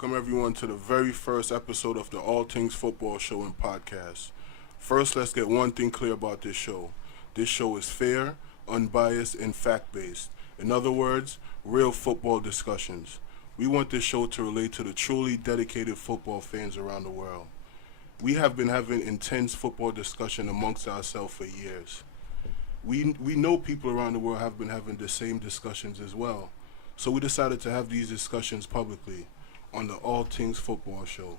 welcome everyone to the very first episode of the All Tings Football Show and Podcast. First, let's get one thing clear about this show. This show is fair, unbiased, and fact-based. In other words, real football discussions. We want this show to relate to the truly dedicated football fans around the world. We have been having intense football discussion amongst ourselves for years. We know people around the world have been having the same discussions as well. So we decided to have these discussions publicly on the All Tings Football Show.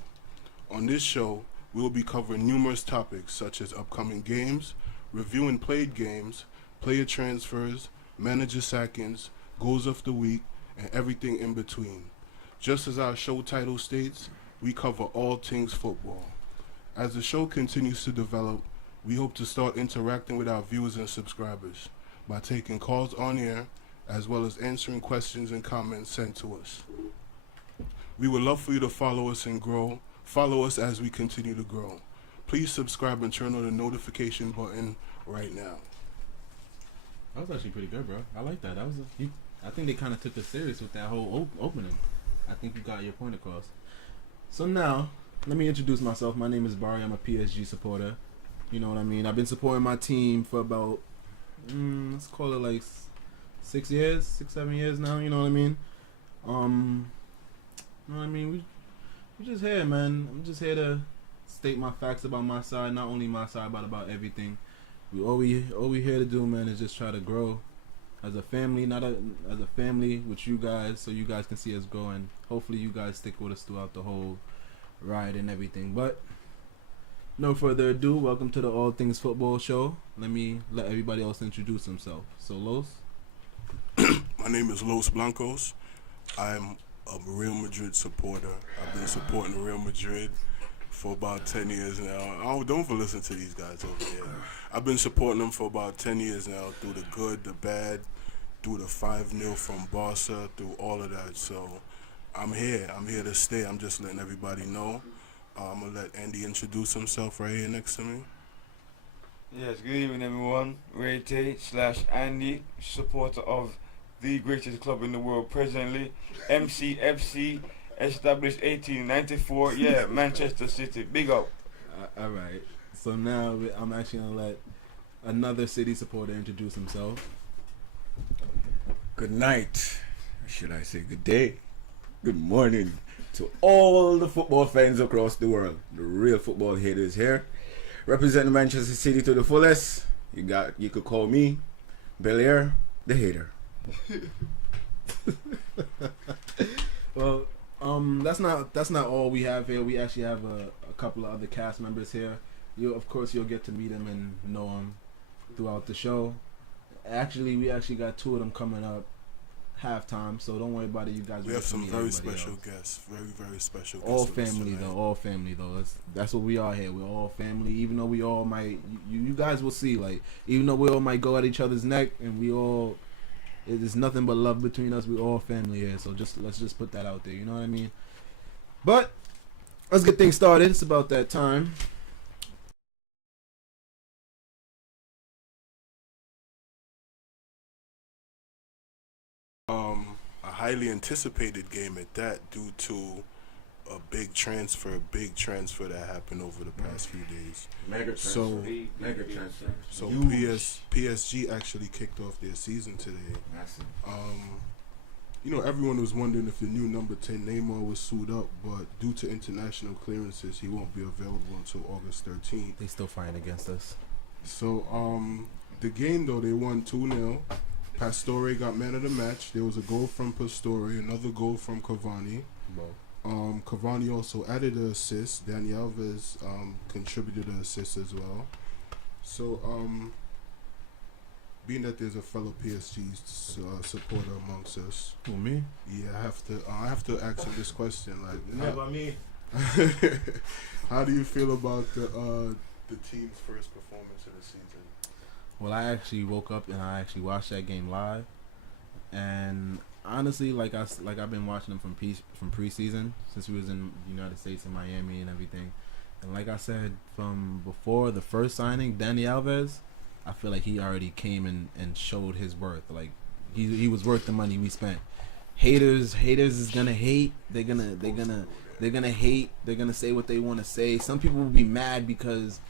On this show, we will be covering numerous topics such as upcoming games, reviewing played games, player transfers, manager sackings, goals of the week, and everything in between. Just as our show title states, we cover all things football. As the show continues to develop, we hope to start interacting with our viewers and subscribers by taking calls on air as well as answering questions and comments sent to us. We would love for you to follow us and grow. Follow us as we continue to grow. Please subscribe and turn on the notification button right now. That was actually pretty good, bro. I like that. I think they kind of took it serious with that whole opening. I think you got your point across. So now, let me introduce myself. My name is Barry. I'm a PSG supporter. You know what I mean? I've been supporting my team for about, let's call it like 6 years, 7 years now. You know what I mean? You know what I mean? We just here, man. I'm just here to state my facts about my side. Not only my side, but about everything. All we here to do, man, is just try to grow as a family, as a family with you guys, so you guys can see us grow, and hopefully you guys stick with us throughout the whole ride and everything. But no further ado, welcome to the All Things Football Show. Let everybody else introduce themselves. So, Los? My name is Los Blancos. I'm a Real Madrid supporter. I've been supporting Real Madrid for about 10 years now. Don't listen to these guys over here. I've been supporting them for about 10 years now, through the good, the bad, through the 5-0 from Barca, through all of that. So I'm here to stay. I'm just letting everybody know. I'm going to let Andy introduce himself right here next to me. Yes, good evening everyone. Ray Tate / Andy, supporter of the greatest club in the world presently, MCFC, established 1894. Yeah, Manchester City. Big up. All right. So now I'm actually going to let another City supporter introduce himself. Good night. Or should I say good day? Good morning to all the football fans across the world. The real football haters here. Representing Manchester City to the fullest. You could call me Belair the hater. Well, that's not all we have here. We actually have a couple of other cast members here. You'll get to meet them and know them throughout the show. Actually, we got two of them coming up halftime, so don't worry about it. You guys. We have some very special guests. Very special guests. All family though. That's what we are here. We're all family. Even though we all might, you guys will see. Like, even though we all might go at each other's neck, and there's nothing but love between us. We're all family here. So let's just put that out there. You know what I mean? But let's get things started. It's about that time. A highly anticipated game at that, due to a big transfer that happened over the past few days. Mega transfer. So PSG actually kicked off their season today. Massive. Everyone was wondering if the new number 10 Neymar was suited up, but due to international clearances, he won't be available until August 13th. They still fighting against us. So the game though, they won 2-0. Pastore got man of the match. There was a goal from Pastore, another goal from Cavani. Cavani also added an assist. Dani Alves contributed an assist as well. So, being that there's a fellow PSG supporter amongst us, Who, me? yeah, I have to ask him this question. Like, How about me? how do you feel about the team's first performance of the season? Well, I actually woke up and I actually watched that game live, and honestly, like I've been watching them from preseason since we was in the United States and Miami and everything, and like I said from before the first signing, Dani Alves, I feel like he already came and showed his worth. Like he was worth the money we spent. haters is gonna hate. They're gonna hate. They're gonna say what they want to say. Some people will be mad because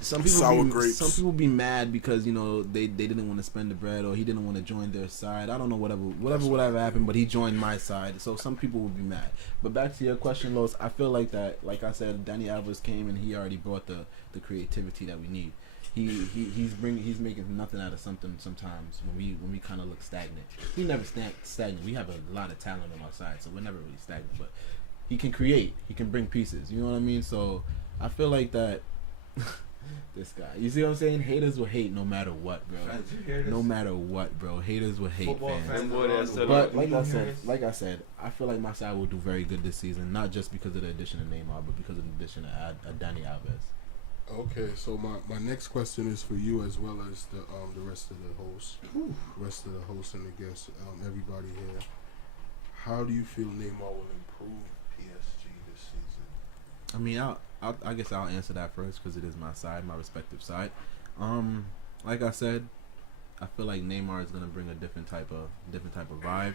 some people be mad because they didn't want to spend the bread, or he didn't want to join their side. I don't know, whatever happened, but he joined my side. So some people will be mad. But back to your question, Los, I feel like that, like I said, Danny Alves came and he already brought the creativity that we need. He's making nothing out of something sometimes when we kind of look stagnant. We never stagnant. We have a lot of talent on our side, so we're never really stagnant. But he can create. He can bring pieces. You know what I mean? So I feel like that. This guy. You see what I'm saying? Haters will hate no matter what, bro. No matter what, bro. Haters will hate fans. But like I said, I feel like my side will do very good this season. Not just because of the addition of Neymar, but because of the addition of Danny Alves. Okay, so my next question is for you as well as the rest of the hosts and the guests, everybody here. How do you feel Neymar will improve PSG this season? I mean, I guess I'll answer that first because it is my side, my respective side. Like I said, I feel like Neymar is gonna bring a different type of vibe.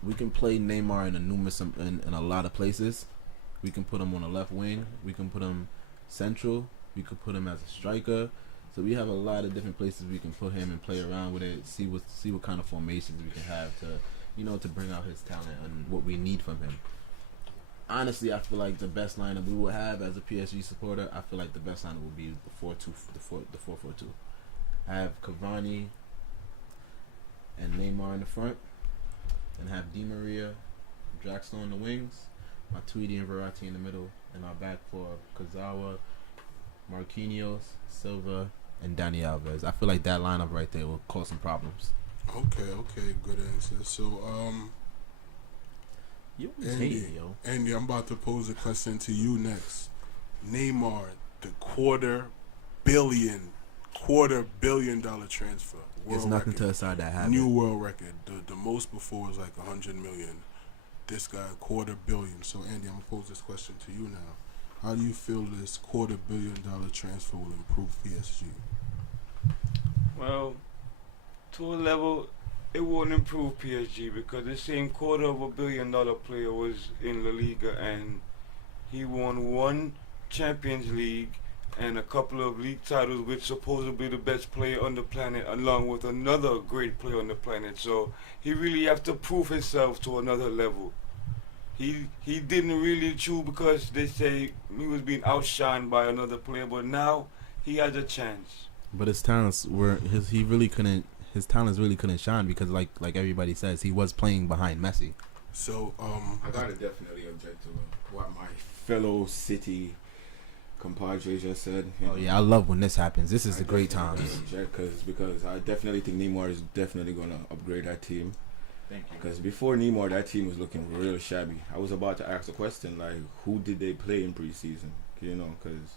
We can play Neymar in a lot of places. We can put him on the left wing. We can put him central. We could put him as a striker. So we have a lot of different places we can put him and play around with it. See what kind of formations we can have to bring out his talent and what we need from him. Honestly, I feel like the best lineup we will have as a PSG supporter, I feel like the best lineup will be the 4-4-2. I have Cavani and Neymar in the front, and have Di Maria, Draxler on the wings, Matuidi and Verratti in the middle, and our back for Kazawa, Marquinhos, Silva, and Dani Alves. I feel like that lineup right there will cause some problems. Okay, good answer. So, Andy, I'm about to pose a question to you next. Neymar, the $250 million transfer. It's nothing to aside that happened. New world record. The most before was like 100 million. This guy, $250 million. So, Andy, I'm going to pose this question to you now. How do you feel this $250 million transfer will improve PSG? Well, to a level, it won't improve PSG because the same $250 million player was in La Liga and he won one Champions League and a couple of league titles with supposedly the best player on the planet along with another great player on the planet. So he really have to prove himself to another level. He didn't really chew because they say he was being outshined by another player, but now he has a chance. But his talents his talents really couldn't shine because like everybody says, he was playing behind Messi. So I gotta definitely object to what my fellow City compadre just said. I love when this happens. This is the great times. Because I definitely think Neymar is definitely gonna upgrade that team. Thank you. Because before Neymar, that team was looking real shabby. I was about to ask a question like, who did they play in preseason? Because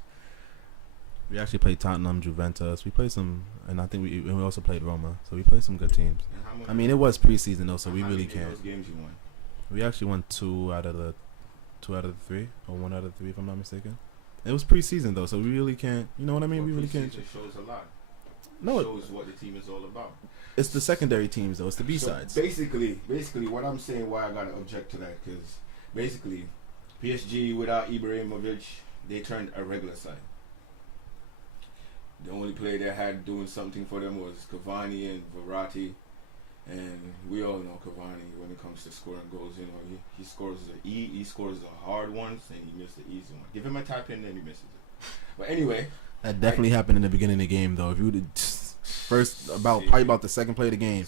we actually played Tottenham, Juventus. We played some, and I think we also played Roma. So we played some good teams. I mean, it was preseason though, so we really can't. Those games you won? We actually won 2 out of the 3, or 1 out of 3, if I'm not mistaken. It was preseason though, so we really can't. You know what I mean? We really can't. It shows a lot. No, it shows what the team is all about. It's the secondary teams though. It's the B-sides. So basically, what I'm saying, why I gotta object to that, because basically, PSG without Ibrahimovic, they turned a regular side. The only player they had doing something for them was Cavani and Verratti, and we all know Cavani when it comes to scoring goals. He scores he scores the hard ones and he misses the easy one. Give him a tap in and he misses it. But anyway, that definitely happened in the beginning of the game though. If you would probably about the second play of the game,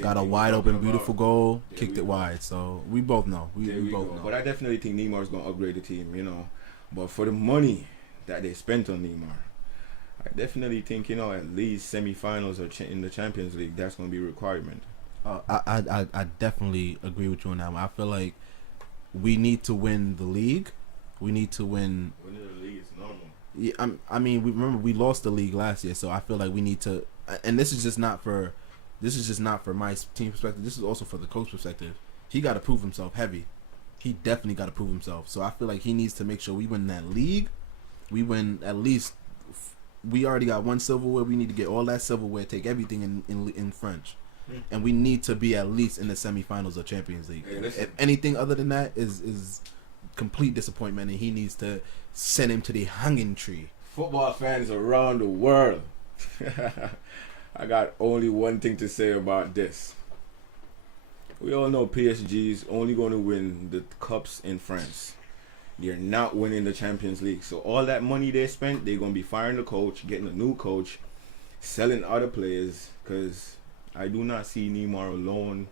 got a wide open beautiful goal, kicked it wide. So we both know. We both know. But I definitely think Neymar's gonna upgrade the team. But for the money that they spent on Neymar, I definitely think at least semi-finals or in the Champions League, that's gonna be a requirement. I definitely agree with you on that one. I feel like we need to win the league. We need to win. Winning the league is normal. Yeah, I mean, we lost the league last year, so I feel like we need to. And this is just not for my team perspective. This is also for the coach perspective. He got to prove himself heavy. He definitely got to prove himself. So I feel like he needs to make sure we win that league. We win at least. We already got 1 silverware. We need to get all that silverware. Take everything in French. and we need to be at least in the semifinals of Champions League. Hey, listen. If anything other than that is complete disappointment, and he needs to send him to the hanging tree. Football fans around the world. I got only one thing to say about this. We all know PSG's only going to win the cups in France. They're not winning the Champions League. So all that money they spent, they're going to be firing the coach, getting a new coach, selling other players, because I do not see Neymar alone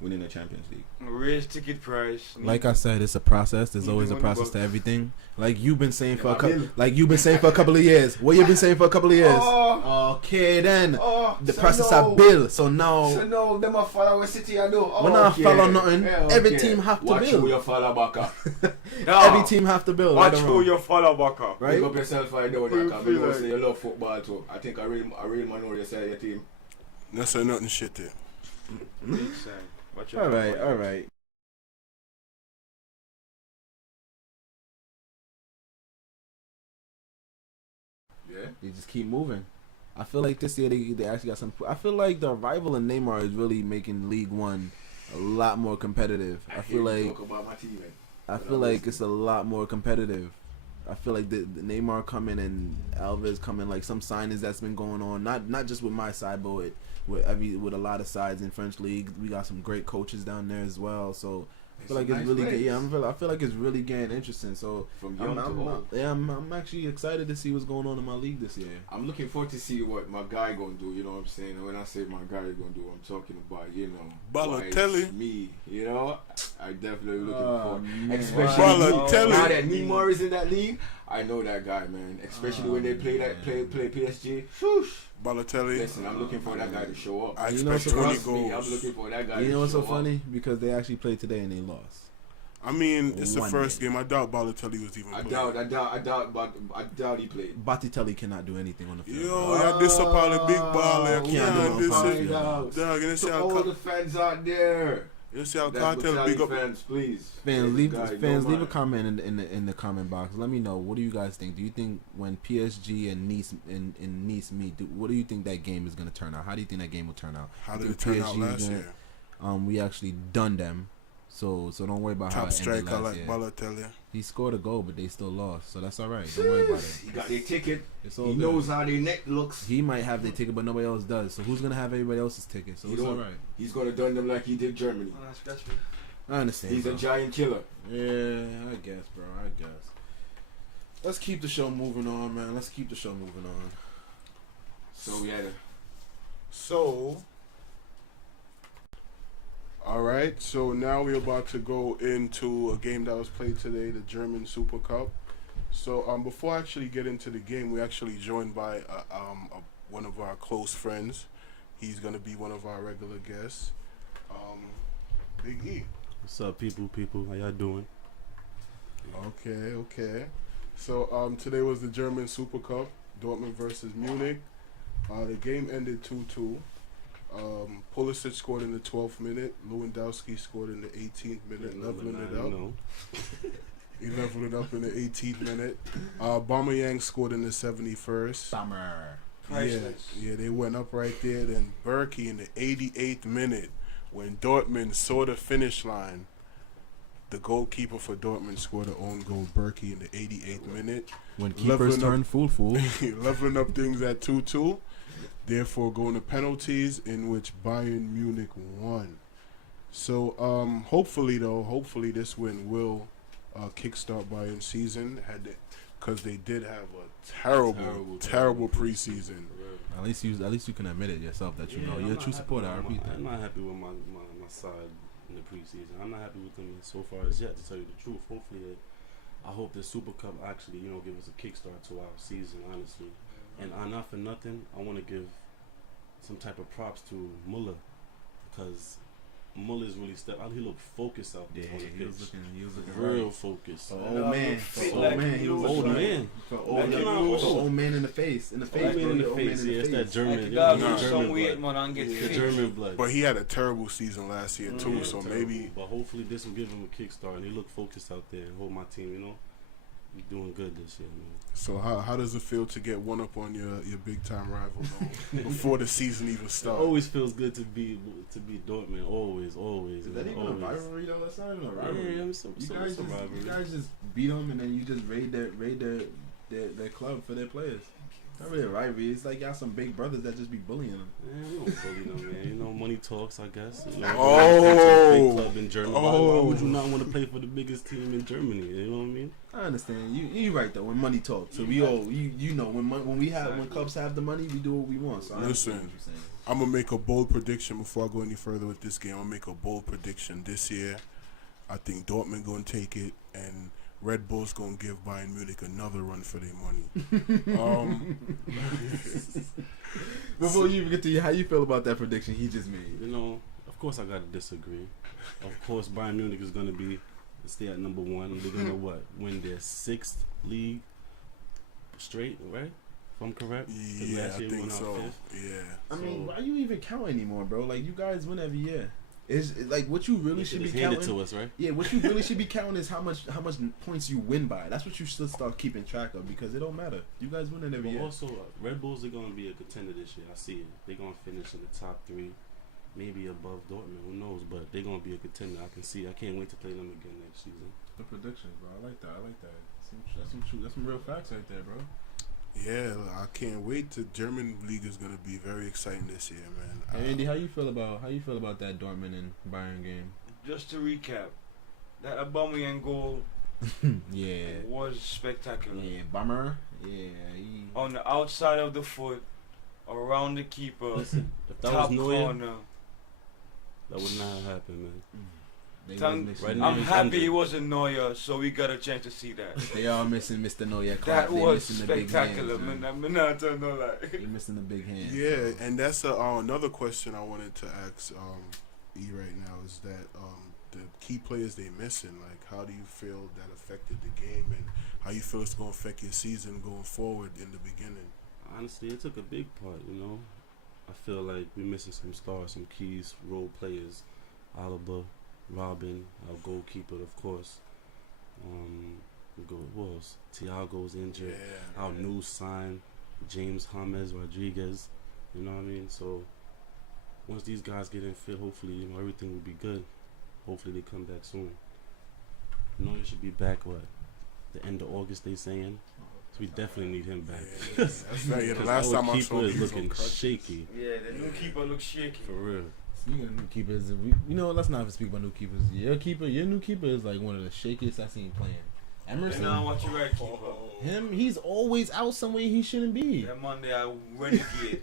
winning the Champions League. Raise ticket price. Like I said, it's a process. There's Need always the a money process to box. everything. Like you've been saying for Yeah, a couple, Bill. like you've been saying for a couple of years. What you've been saying for a couple of years. Okay, then the so process no. of bill. So now So no, them a follow what City I do. we're not follow nothing. Yeah, Every team have to Watch build. who you follow back up. Every team have to build. Watch right or who wrong. you follow back up. Right? Pick up yourself I know Feel that. Because like- say you love football too. I think a real man know you say your team. That's a nothing shit there. Big sign. Watch your All back, right, watch all your- right. Yeah. They just keep moving. I feel like this year they actually got some. I feel like the arrival of Neymar is really making League One a lot more competitive. I feel hear you like talk about my team, man. I feel like it's a lot more competitive. I feel like the Neymar coming and Alves coming, like some signings that's been going on. Not just with my side, but with a lot of sides in French league. We got some great coaches down there as well. So I feel like it's really good. Yeah, I feel like it's really getting interesting. So From young to old. I'm actually excited to see what's going on in my league this year. I'm looking forward to see what my guy gonna do. You know what I'm saying? And when I say my guy gonna do, I'm talking about Balotelli. why it's me. You know, I definitely looking Oh, for, man. especially Balotelli. now that Neymar is in that league. I know that guy, man. Especially when they play PSG. Whoosh. Balotelli. Listen, I'm looking for that guy to show up. I You know expect what's 20 Trust me, I'm goals. looking for that guy. You to know what's so show up. funny? Because they actually played today and they lost. I mean, it's the One first game. game. I doubt Balotelli was even I playing. doubt he played. Battitelli cannot do anything on the field. Yo, bro. yeah, this up all the big ball. Can't do no This find is. out. Dog, you see To how all the fans out there, you see how that's Cartel what big up. fans, please. Fans, This guy, leave don't a mind. comment in the comment box. Let me know. What do you guys think? Do you think when PSG and Nice meet, what do you think that game is going to turn out? How do you think that game will turn out? How You did it think turn out PSG last gonna- year? We actually done them. So don't worry about how Top it ended striker last like year. Balotelli. He scored a goal, but they still lost. So that's all right. Don't worry about it. He got their ticket. It's all He good. knows how their neck looks. He might have their ticket, but nobody else does. So who's gonna have everybody else's ticket? So He it's all don't. right. He's gonna done them like he did Germany. Oh, that's me. I understand. He's a bro. giant killer. Yeah, I guess, bro. I guess. Let's keep the show moving on, man. Let's keep the show moving on. So we had a So, all right. So now we're about to go into a game that was played today, the German Super Cup. So before I actually get into the game, we're actually joined by one of our close friends. He's gonna be one of our regular guests, Big E. What's up, people? How y'all doing? Okay. So today was the German Super Cup, Dortmund versus Munich. The game ended 2-2. Pulisic scored in the 12th minute. Lewandowski scored in the 18th minute, leveling it up. No. He leveled it up in the 18th minute. Aubameyang scored in the 71st. Bummer. Priceless. Yeah, they went up right there. Then Berkey in the 88th minute, when Dortmund saw the finish line, the goalkeeper for Dortmund scored an own goal. Berkey in the 88th minute. When keepers Leveling up- turn fool. Leveling up things at 2-2. Therefore, going to penalties, in which Bayern Munich won. So, hopefully this win will kickstart Bayern season. Because they did have a terrible preseason. At least you can admit it yourself that you know I'm you're a not true happy supporter. I with repeat that. I'm not happy with my side in the preseason. I'm not happy with them so far as yet, to tell you the truth. Hopefully, I hope the Super Cup actually, give us a kickstart to our season, honestly. And not for nothing, I want to give some type of props to Muller, because Muller's really stepped out. He looked focused out there on the pitch. He was looking Real focused. old man. Fit Old like man. He was Lewis, Old right? man. Old man in the face. In the face. Old man bro. in the Old man face. Yeah, it's that Like German. a Yeah, guy Nah. lose some German weight, blood. man, and get The fit. German blood. But he had a terrible season last year, too. Yeah, So terrible. maybe But hopefully this will give him a kickstart, and he look focused out there and hold my team. You're doing good this year, man. So how does it feel to get one up on your big time rival though, before the season even It starts? always feels good to be Dortmund. Always. Is that even a rivalry though? That's not even a rivalry. Yeah, You guys just beat them and then you just raid their club for their players. Not really a rivalry. It's like y'all some big brothers that just be bullying them. Man, we don't bully them, man. You know, money talks, I guess. You know, Oh. big club in Germany. Why would Oh. you not want to play for the biggest team in Germany? You know what I mean? I understand. You right though. When money talks, so we all you know when clubs have the money, we do what we want. So I understand what you're saying. I'm gonna make a bold prediction before I go any further with this game. I'm gonna make a bold prediction this year. I think Dortmund gonna take it, and Red Bull's gonna give Bayern Munich another run for their money. Before you even get to how you feel about that prediction he just made. You know, of course I gotta disagree. Of course, Bayern Munich is gonna stay at number one. They're gonna win their 6th league straight, right? If I'm correct. 'Cause Yeah, last I year we think won our so. 5th. Yeah. I mean, why you even count anymore, bro? Like you guys win every year. Is like what you really should be handed counting. to us, right? Yeah, what you really should be counting is how much points you win by. That's what you should start keeping track of because it don't matter. You guys win it every But year. also, Red Bulls are gonna be a contender this year. I see it. They're gonna finish in the top 3, maybe above Dortmund. Who knows? But they're gonna be a contender. I can see. I can't wait to play them again next season. The predictions, bro. I like that. That's some real facts right there, bro. Yeah, I can't wait. The German league is gonna be very exciting this year, man. Hey, Andy, how you feel about that Dortmund and Bayern game? Just to recap, that Aubameyang goal Yeah. was spectacular. Yeah, bummer. Yeah, On the outside of the foot, around the keeper, Listen, if that top was Neuer, corner. that would not happen, man. Right now I'm he's happy injured. it wasn't Neuer, so we got a chance to see that. They are missing Mr. Neuer. That They was missing the big spectacular, hands, man. I'm not telling no lie. They missing the big hands. Yeah, and that's another question I wanted to ask E right now is that the key players they missing. Like, how do you feel that affected the game, and how you feel it's gonna affect your season going forward in the beginning? Honestly, it took a big part, you know. I feel like we're missing some stars, some keys, role players. Alaba, Robin, our goalkeeper, of course. Who else? Thiago's injured. Yeah. Our new sign, James James Rodriguez. You know what I mean? So once these guys get in fit, hopefully, you know, everything will be good. Hopefully they come back soon. Neuer should be back, the end of August they saying. So we definitely need him back. Yeah, that's right. Yeah, the last time I saw keeper him, is he was on looking crutches. shaky. Yeah, the new keeper looks shaky. For real. Speaking of new keepers, let's not even speak about new keepers. Your new keeper is like one of the shakiest I've seen playing. Emerson, And now watch your right keeper. he's always out somewhere he shouldn't be. That Monday I renegade.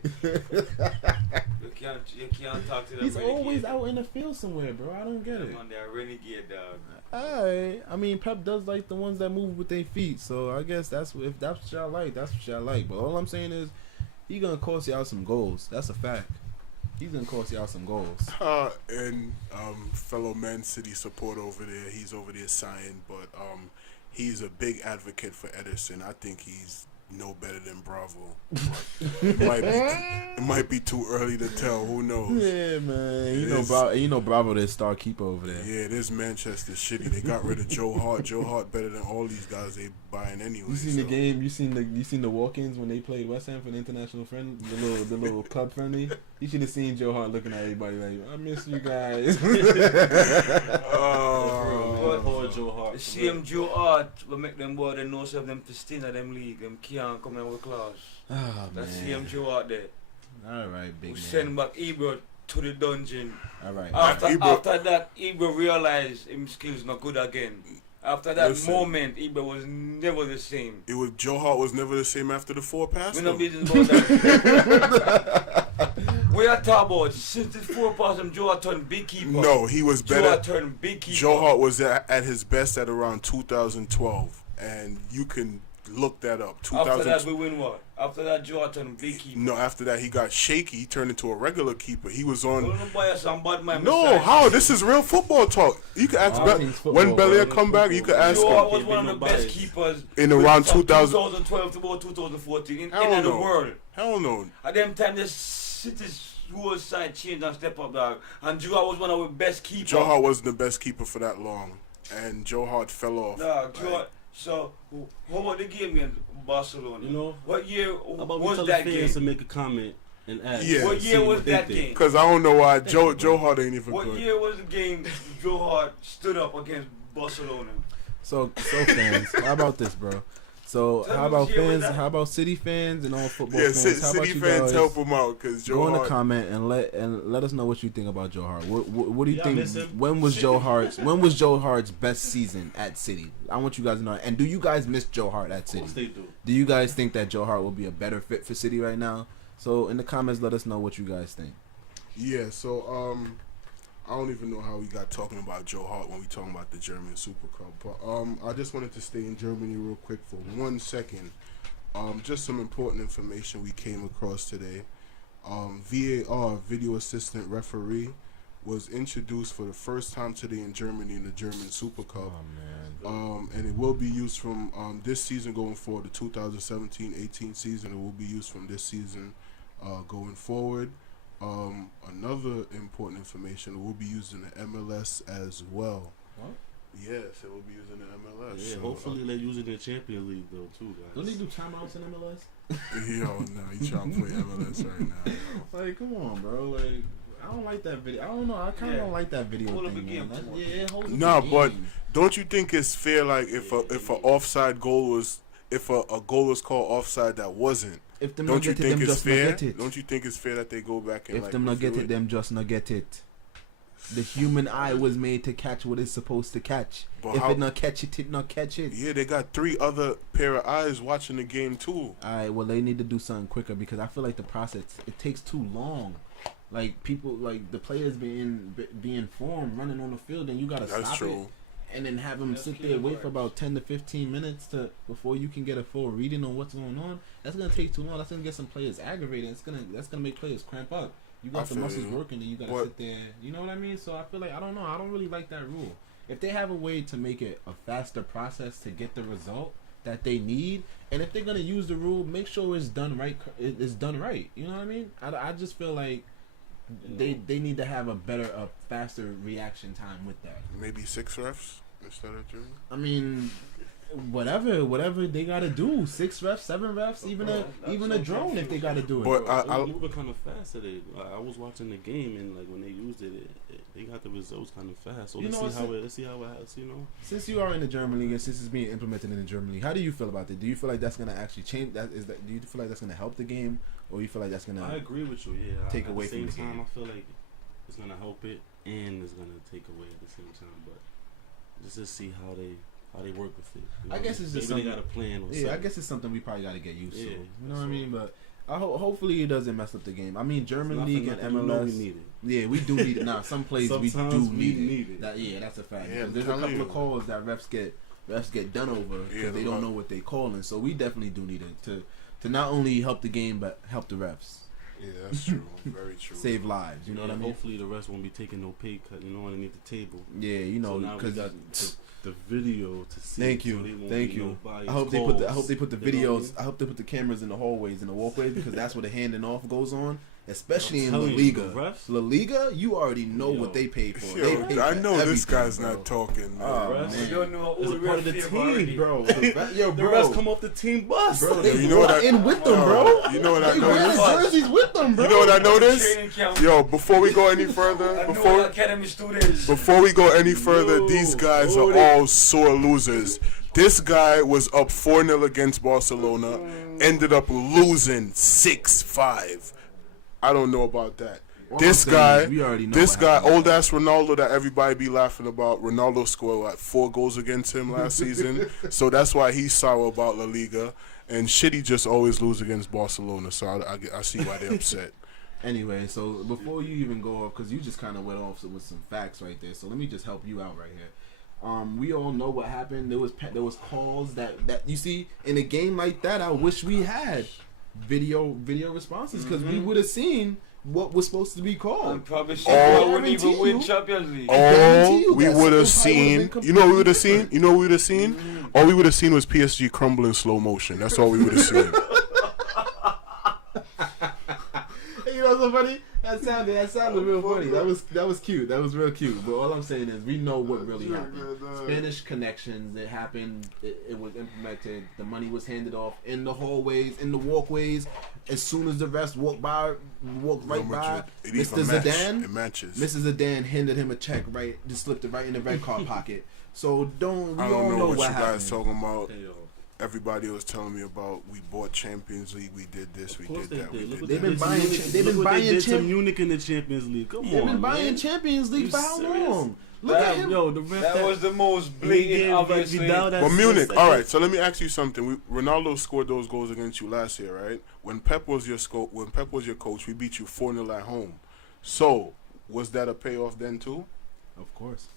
you can't talk to that. He's renegade. always out in the field somewhere, bro. I don't get That it. Monday I renegade, dog. I mean, Pep does like the ones that move with their feet, so I guess if that's what y'all like, that's what y'all like. But all I'm saying is, he gonna cost y'all some goals. That's a fact. He's gonna cost y'all some goals. And fellow Man City support over there, he's over there sighing, but he's a big advocate for Ederson. I think he's no better than Bravo. It might be too early to tell. Who knows? Yeah, man. You It know Bravo, the star keeper over there. Yeah, this Manchester shitty. They got rid of Joe Hart. Joe Hart better than all these guys they buying anyway. You seen the game? You seen the walk-ins when they played West Ham for the international friend, the little club friendly. You should have seen Joe Hart looking at everybody like, I miss you guys. Poor Joe Hart. The same Joe Hart will make them boy they know some of them to stay in them league. Them can't come in with class. Oh, That's man. same Joe Hart there. All right, big Who man. send back Ibra to the dungeon. All right. After that, Ibra realized his skills not good again. After that Listen. moment, Ibra was never the same. It was Joe Hart was never the same after the 4 passes. We no business about that. We are talking about since the 4 pass him, Joe Hart turned big keeper. No, he was Joe better. Hart turned big keeper. Joe Hart was at his best at around 2012, and you can look that up. After that, we win what? After that, Joe Hart turned big keeper. No, after that he got shaky. He turned into a regular keeper. He was on. Don't buy us some bad man No, beside how? you. This is real football talk. You can ask All Bel- things football, when Belair bro. come back. You can ask Joe him Hart was Can't one be of the no best bias. keepers in around from 2000. 2012 to about 2014 in Hell the no. world. Hell no. At them time, the city's whole side changed and step up, dog. And Joe Hart was one of the best keepers. Joe Hart wasn't the best keeper for that long, and Joe Hart fell off. Dog, Like, So, what about the game against Barcelona? You know, What year how about we was tell that the fans to game? make a comment and ask? Yeah. What year was that game? Because I don't know why Joe Hart ain't even What good. year was the game Joe Hart stood up against Barcelona? So fans, how about this, bro? So Tell how me about what year was fans? that? How about City fans and all football Yeah, fans? How about City you fans guys help him out because go Joe in the Hart. comment and let us know what you think about Joe Hart. What do you Y'all think? miss him? When was Joe Hart's best season at City? I want you guys to know. And do you guys miss Joe Hart at Of City? course they do. Do you guys think that Joe Hart will be a better fit for City right now? So in the comments, let us know what you guys think. Yeah, so I don't even know how we got talking about Joe Hart when we talking about the German Super Cup. But I just wanted to stay in Germany real quick for 1 second. Just some important information we came across today. VAR, Video Assistant Referee, was introduced for the first time today in Germany in the German Super Cup. And it will be used from this season going forward, the 2017-18 season. It will be used from this season going forward. Another important information, it will be used in the MLS as well. What? Yes, it will be used in the MLS. Yeah, so, hopefully they use it in the Champions League though too, guys. Don't they do timeouts in MLS? Yo, no, you trying to play MLS right now. Like, come on, bro. Like, I don't like that video. I don't know. I kind of Yeah. don't like that video Hold up thing, the game man. too much. Yeah, it holds up Nah, the but game. don't you think it's fair? Like, if a offside goal was, if a goal was called offside that wasn't, If them don't not you get it, think them it's just not fair? get it. Don't you think it's fair that they go back and If like them not get review it, them just not get it. The human eye was made to catch what it's supposed to catch. But If how- it not catch it, it not catch it. Yeah, they got 3 other pair of eyes watching the game too. Alright, well they need to do something quicker because I feel like the process it takes too long. Like people, like the players being formed, running on the field, and you gotta That's stop true. it, and then have them That's sit key there wait words. for about 10 to 15 minutes before you can get a full reading on what's going on. That's gonna take too long. That's gonna get some players aggravated. That's gonna make players cramp up. You I got the feel muscles you. working, and you gotta But- sit there. You know what I mean? So I feel like I don't know. I don't really like that rule. If they have a way to make it a faster process to get the result that they need, and if they're gonna use the rule, make sure it's done right. It's done right. You know what I mean? I just feel like they need to have a faster reaction time with that. Maybe 6 refs instead of 2. I mean, whatever they gotta do. 6 refs, 7 refs, even a drone if they gotta do it. But It I was moving kind of fast today. I was watching the game and like when they used it, they got the results kind of fast. So You let's know, see how it has. You know, Since you are in the German league and since it's being implemented in the German league, how do you feel about it? Do you feel like that's gonna actually change? Do you feel like that's gonna help the game, or you feel like that's I gonna? agree with you. Yeah, Take at away the from same the time, game. I feel like it's gonna help it and it's gonna take away at the same time. But just to see how they work with it. You I know? guess it's just maybe they something- got a plan. Or Yeah, I something. guess it's something we probably got to get used to. Yeah, You know that's what I all. mean? But hopefully it doesn't mess up the game. I mean, German Nothing- league and nothing, you know MLS. we need it. Yeah, we do need it. Nah, some plays we Sometimes do we need need it. it. Yeah, that's a fact. Yeah, Because I'm there's a telling couple you. of calls that refs get done over because Yeah, they don't know what they calling. So we definitely do need it to not only help the game but help the refs, yeah, that's true. Very true. save lives. You know Yeah, what I mean? Hopefully the rest won't be taking no pay cut. You know, underneath the table. Yeah, you know, so now we because got the video to see. Thank so you, they won't thank be you. no biased I hope they put the calls. You know what I videos. mean? I hope they put the cameras in the hallways and the walkways because that's where the handing off goes on. Especially I'm in La telling you, Liga. the refs- La Liga, you already know Yo. what they pay for. Yo, They pay I for know this everything, guy's bro. not talking. Man. Oh, Refs- man. You don't know It's all a the part of the refs team, already. bro. Yo, The bro. refs come off the team bus. Bro, they You know what brought I- in with them, bro. You know what I They wear noticed? the jerseys with them, bro. You know what I noticed? Training camp. Yo, before we go any further, I know before academy students. Before we go any further, Yo, these guys hold are it. all sore losers. This guy was up 4-0 against Barcelona, ended up losing 6-5. I don't know about that. All This I'm saying guy, is we already know this what guy, happened. old ass Ronaldo that everybody be laughing about. Ronaldo scored like 4 goals against him last season, so that's why he's sour about La Liga. And Shitty just always lose against Barcelona, so I see why they're upset. Anyway, so before you even go off, because you just kind of went off with some facts right there, so let me just help you out right here. We all know what happened. There was calls that you see in a game like that. I wish we had video responses because we would have seen what was supposed to be I'm called. probably Oh, I wouldn't even guarantee win you. Champions League. guarantee you All we that would have something probably seen, would've been you know what we would have completely seen? You know what we would have seen? All we would have seen was PSG crumble in slow motion. That's all we would have seen. Hey, you know what's so funny? That sounded real funny. That was cute. That was real cute. But all I'm saying is we know what really happened. Spanish connections. It happened. It was implemented. The money was handed off in the hallways, in the walkways. As soon as the refs walked right by, Mr. Zidane. It matches. Mrs. Zidane handed him a check. Right, just slipped it right in the red card pocket. So I don't know what you happened. guys talking about. Hey, yo. Everybody was telling me about we bought Champions League, we did this, we did that, we Look did what They've that. been buying. They've been Look what they buying. did to Munich in the Champions League. Come They've on, been buying man. Champions League You for how serious? long? Look at him. Yo, the ref That was the most blatant, obviously. But Munich, all right. So let me ask you something. Ronaldo scored those goals against you last year, right? When Pep was your coach, we beat you 4-0 at home. So was that a payoff then too? Of course.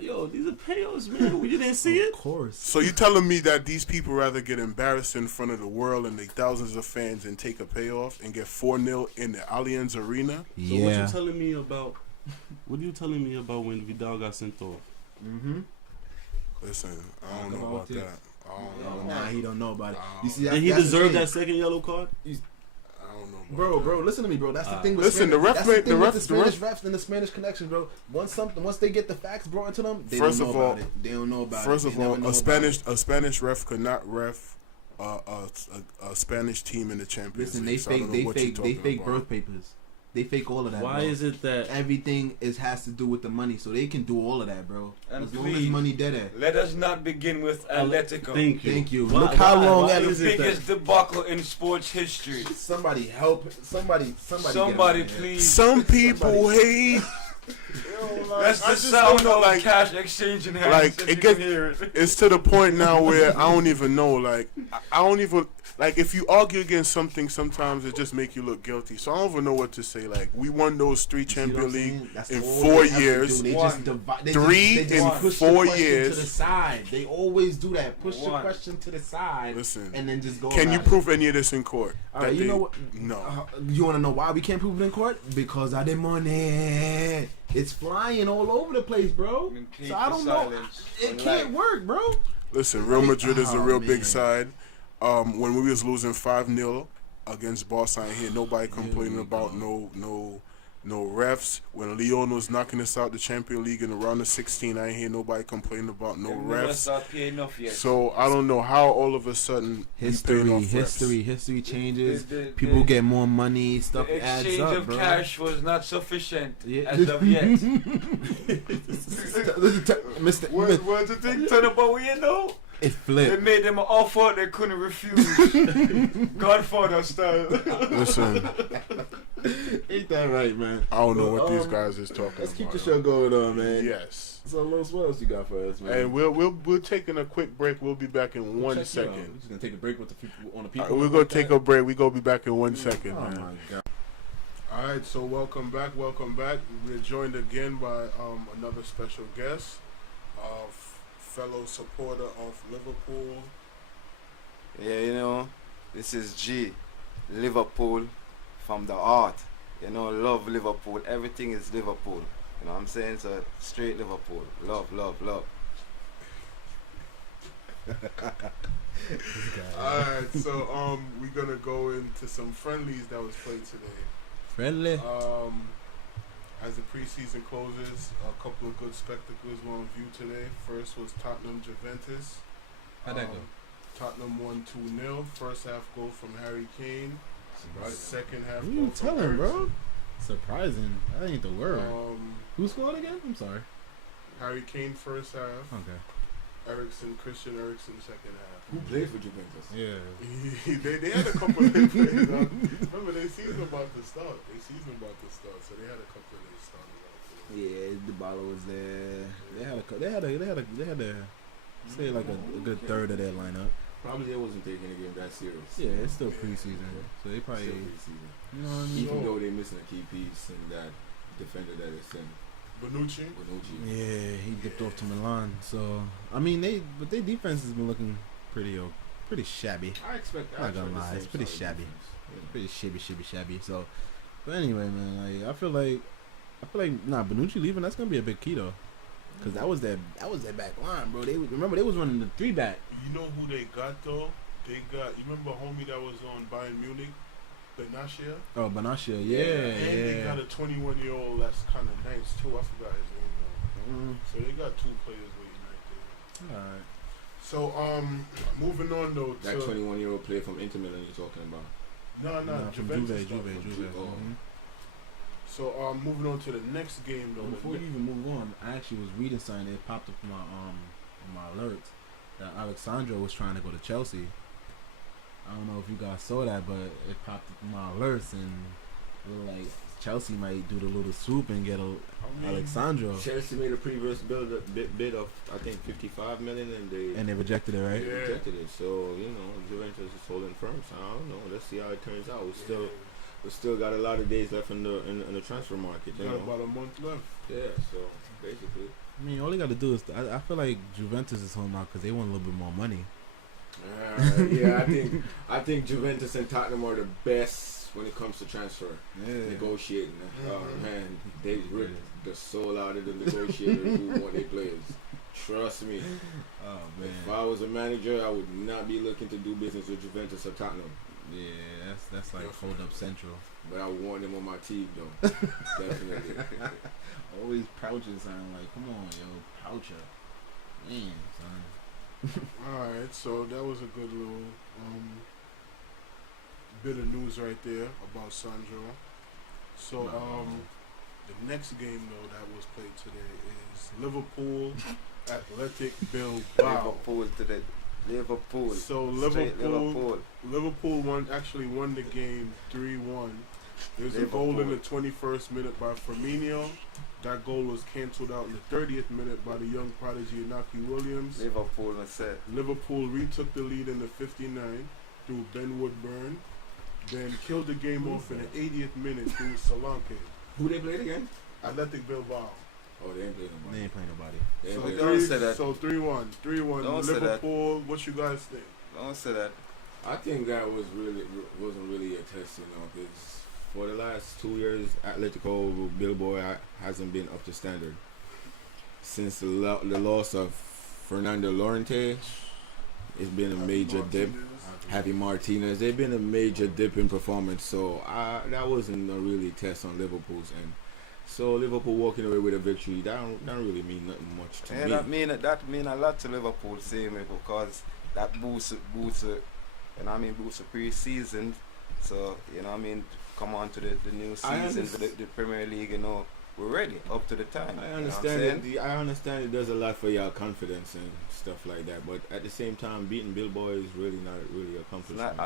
Yo, these are payoffs, man. You didn't see it? Of course. So you telling me that these people rather get embarrassed in front of the world and the thousands of fans and take a payoff and get 4-0 in the Allianz Arena? So what you telling me about? What are you telling me about when Vidal got sent off? Mm-hmm. Listen, I don't know about that. I don't know. Nah, he don't know about it. You see, And he that's the deserved thing. that second yellow card? I don't know about Bro, listen to me, bro. That's the thing with Listen, Spanish. the ref that's made- the thing the with ref- the the Spanish refs and the Spanish connection, bro. Once they get the facts brought into them, they First don't of know all- about it. They don't know about First it. of They all, never know a about Spanish ref could not ref a Spanish team in the it. Champions Listen, League. So I don't know what you're they talking fake about. birth papers. They fake all of that. Why bro. is it that Everything has to do with the money, so they can do all of that, bro. And As long as please, money dead at. Let us not begin with Atletico. Thank you. Look how long why that is The it that biggest debacle in sports history. Somebody help! Somebody! Somebody, please. Some people hate. That's I the just sound don't know, of like- cash exchanging hands. like, if it you gets- can hear it. It's to the point now where I don't even know. Like, I don't even like if you argue against something. Sometimes it just make you look guilty. So I don't even know what to say. Like, we won those 3 Champions League in 4 years. They One. just divide. They 3 just in push 4 the question years. to the side. They always do that. Push the One. question to the side. Listen, and then just go. can you about it. prove any of this in court? All right, That you they- know what? No. You want to know why we can't prove it in court? Because of the money. It's flying all over the place, bro. Complete So I don't know. silence It on can't life. work, bro. Listen, Real Madrid is a Oh, real man. big side. When we was losing 5-0 against Barca, I ain't hear nobody complaining we about no refs. When Lyon was knocking us out the Champions League in the round of 16, I ain't hear nobody complaining about no Them never refs. start paying enough yet. So I don't know how all of a sudden we paying off refs. History changes. The- People the- get more money. Stuff The adds exchange up, of bro. cash was not sufficient Yeah. as of yet. Mr. What the thing turn about we know? It They flipped. made them an offer they couldn't refuse. Godfather style. Listen, Ain't that right, man? I don't know what these Um, guys is talking Let's keep about. the show going on, man. Yes. So, Los, what else you got for us, man? And we're taking a quick break. We'll be back in We'll 1 check you out. second. We're just gonna take a break with the people on the people. We're gonna take a break. We're gonna be back in 1 second, Oh man. my god. All right, so welcome back. We're joined again by another special guest, fellow supporter of Liverpool. Yeah, you know, this is G, Liverpool from the heart. You know, love Liverpool. Everything is Liverpool. You know what I'm saying? So straight Liverpool. Love, love, love. All right, so we're gonna go into some friendlies that was played today. Friendly. As the preseason closes, a couple of good spectacles were on view today. First was Tottenham Juventus. How'd that go? Tottenham won 2-0. First half goal from Harry Kane. Second half Who goal you from telling, bro? Eriksen. Surprising. That ain't the word. Um, Who scored again? I'm sorry. Harry Kane first half. Okay. Christian Eriksen second half. Who played for Juventus? Yeah. they had a couple of their players. Remember, their season about to start. So they had a couple of their starters out there. Yeah, Dybala was there. They had a say like a good third of their lineup. Probably they wasn't taking the game that serious. Yeah, it's still preseason, so they probably, Still preseason. you know what I mean. Even though they're missing a key piece and that defender that is in Bonucci. Bonucci. Yeah, he dipped off to Milan. So I mean, but their defense has been looking pretty shabby. I expect. I'm not gonna lie, it's pretty shabby. Pretty shabby. So, but anyway, man, like I feel like Bonucci leaving, that's gonna be a big key though, because that was their back line, bro. They was running the 3-back. You know who they got though? You remember homie that was on Bayern Munich, Benashia. Oh, Benashia, And yeah. they got a 21-year-old that's kind of nice too. I forgot his name though. So they got 2 players waiting right there. All right. So moving on though That to 21-year-old player from Inter Milan you're talking about. no From Juventus. Juve. Oh. Mhm. So moving on to the next game though. Before you even move on, I actually was reading something that popped up in my alerts that Alexandro was trying to go to Chelsea. I don't know if you guys saw that, but it popped up in my alerts, and it looked like Chelsea might do the little swoop and get Alexandro, Chelsea made a previous bid of I think 55 million, and they rejected it, right? Yeah. rejected it. So Juventus is holding firm. So I don't know. Let's see how it turns out. We still got a lot of days left in the transfer market. Got about a month left. Yeah. So basically. I mean, all they got to do is I feel like Juventus is home now because they want a little bit more money. Yeah, I think Juventus and Tottenham are the best when it comes to transfer negotiating. Oh man, they ripped the soul out of the negotiators who want their players. Trust me. Oh man. If I was a manager, I would not be looking to do business with Juventus or Tottenham. Yeah, that's like hold up central. But I want them on my team though. Definitely. Always pouches sound like, come on, yo, poucher. Man, son. Alright, so that was a good little bit of news right there about Sandro. So the next game though that was played today is Liverpool Athletic Bilbao. Liverpool today. Liverpool. So Straight Liverpool won the game 3-1. There's a goal in the 21st minute by Firmino. That goal was cancelled out in the 30th minute by the young prodigy Inaki Williams. Liverpool was set. Liverpool retook the lead in the 59 through Ben Woodburn, then killed the game off in the 80th minute through Solanke. Who they played again? Athletic Bilbao. Oh, they ain't playing nobody. They ain't playing nobody. They ain't So, playing don't say that. so 3-1. 3-1. Don't say that. Liverpool, what you guys think? Don't say that. I think that wasn't really a test, because for the last 2 years, Atletico Bilbao hasn't been up to standard. Since the loss of Fernando Llorente, it's been a major dip. Javi Martinez, they've been a major dip in performance. So that wasn't a really test on Liverpool's end. So Liverpool walking away with a victory, that don't really mean nothing much to me. That mean a lot to Liverpool, same way, because that boosts the pre-season. So come on to the new season, the Premier League. We're ready up to the time. I understand I understand it does a lot for your confidence and stuff like that, but at the same time, beating Bilbao is really not really a accomplishment.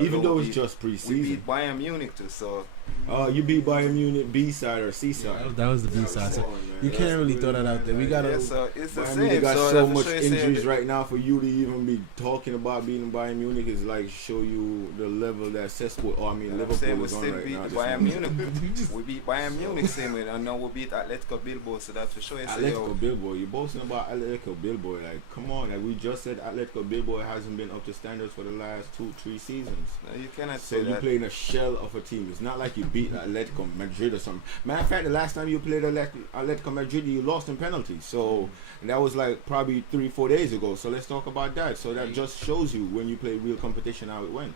Even though it's just pre-season. We beat Bayern Munich too, so. You beat Bayern Munich B side or C side. Yeah, that was the B side. So you can't really throw that out there. We gotta. Yeah, so it's the Bayern same. Munich got so so much injuries that right now. For you to even be talking about beating Bayern Munich is like show you the level that Liverpool is on right now. Bayern Munich. We beat Bayern Munich same way, and now we beat Atletico Bilbao. So that's for sure. Atletico Bilbao. You're boasting about Atletico Bilbao. Like, come on. Like we just said, Atletico Bilbao hasn't been up to standards for the last 2-3 seasons. No, you cannot So say you're that. playing a shell of a team. It's not like you beat Atletico Madrid or something. Matter of fact, the last time you played Atletico Madrid, you lost in penalties. So that was like probably 3-4 days ago. So let's talk about that. So that just shows you when you play real competition how it went.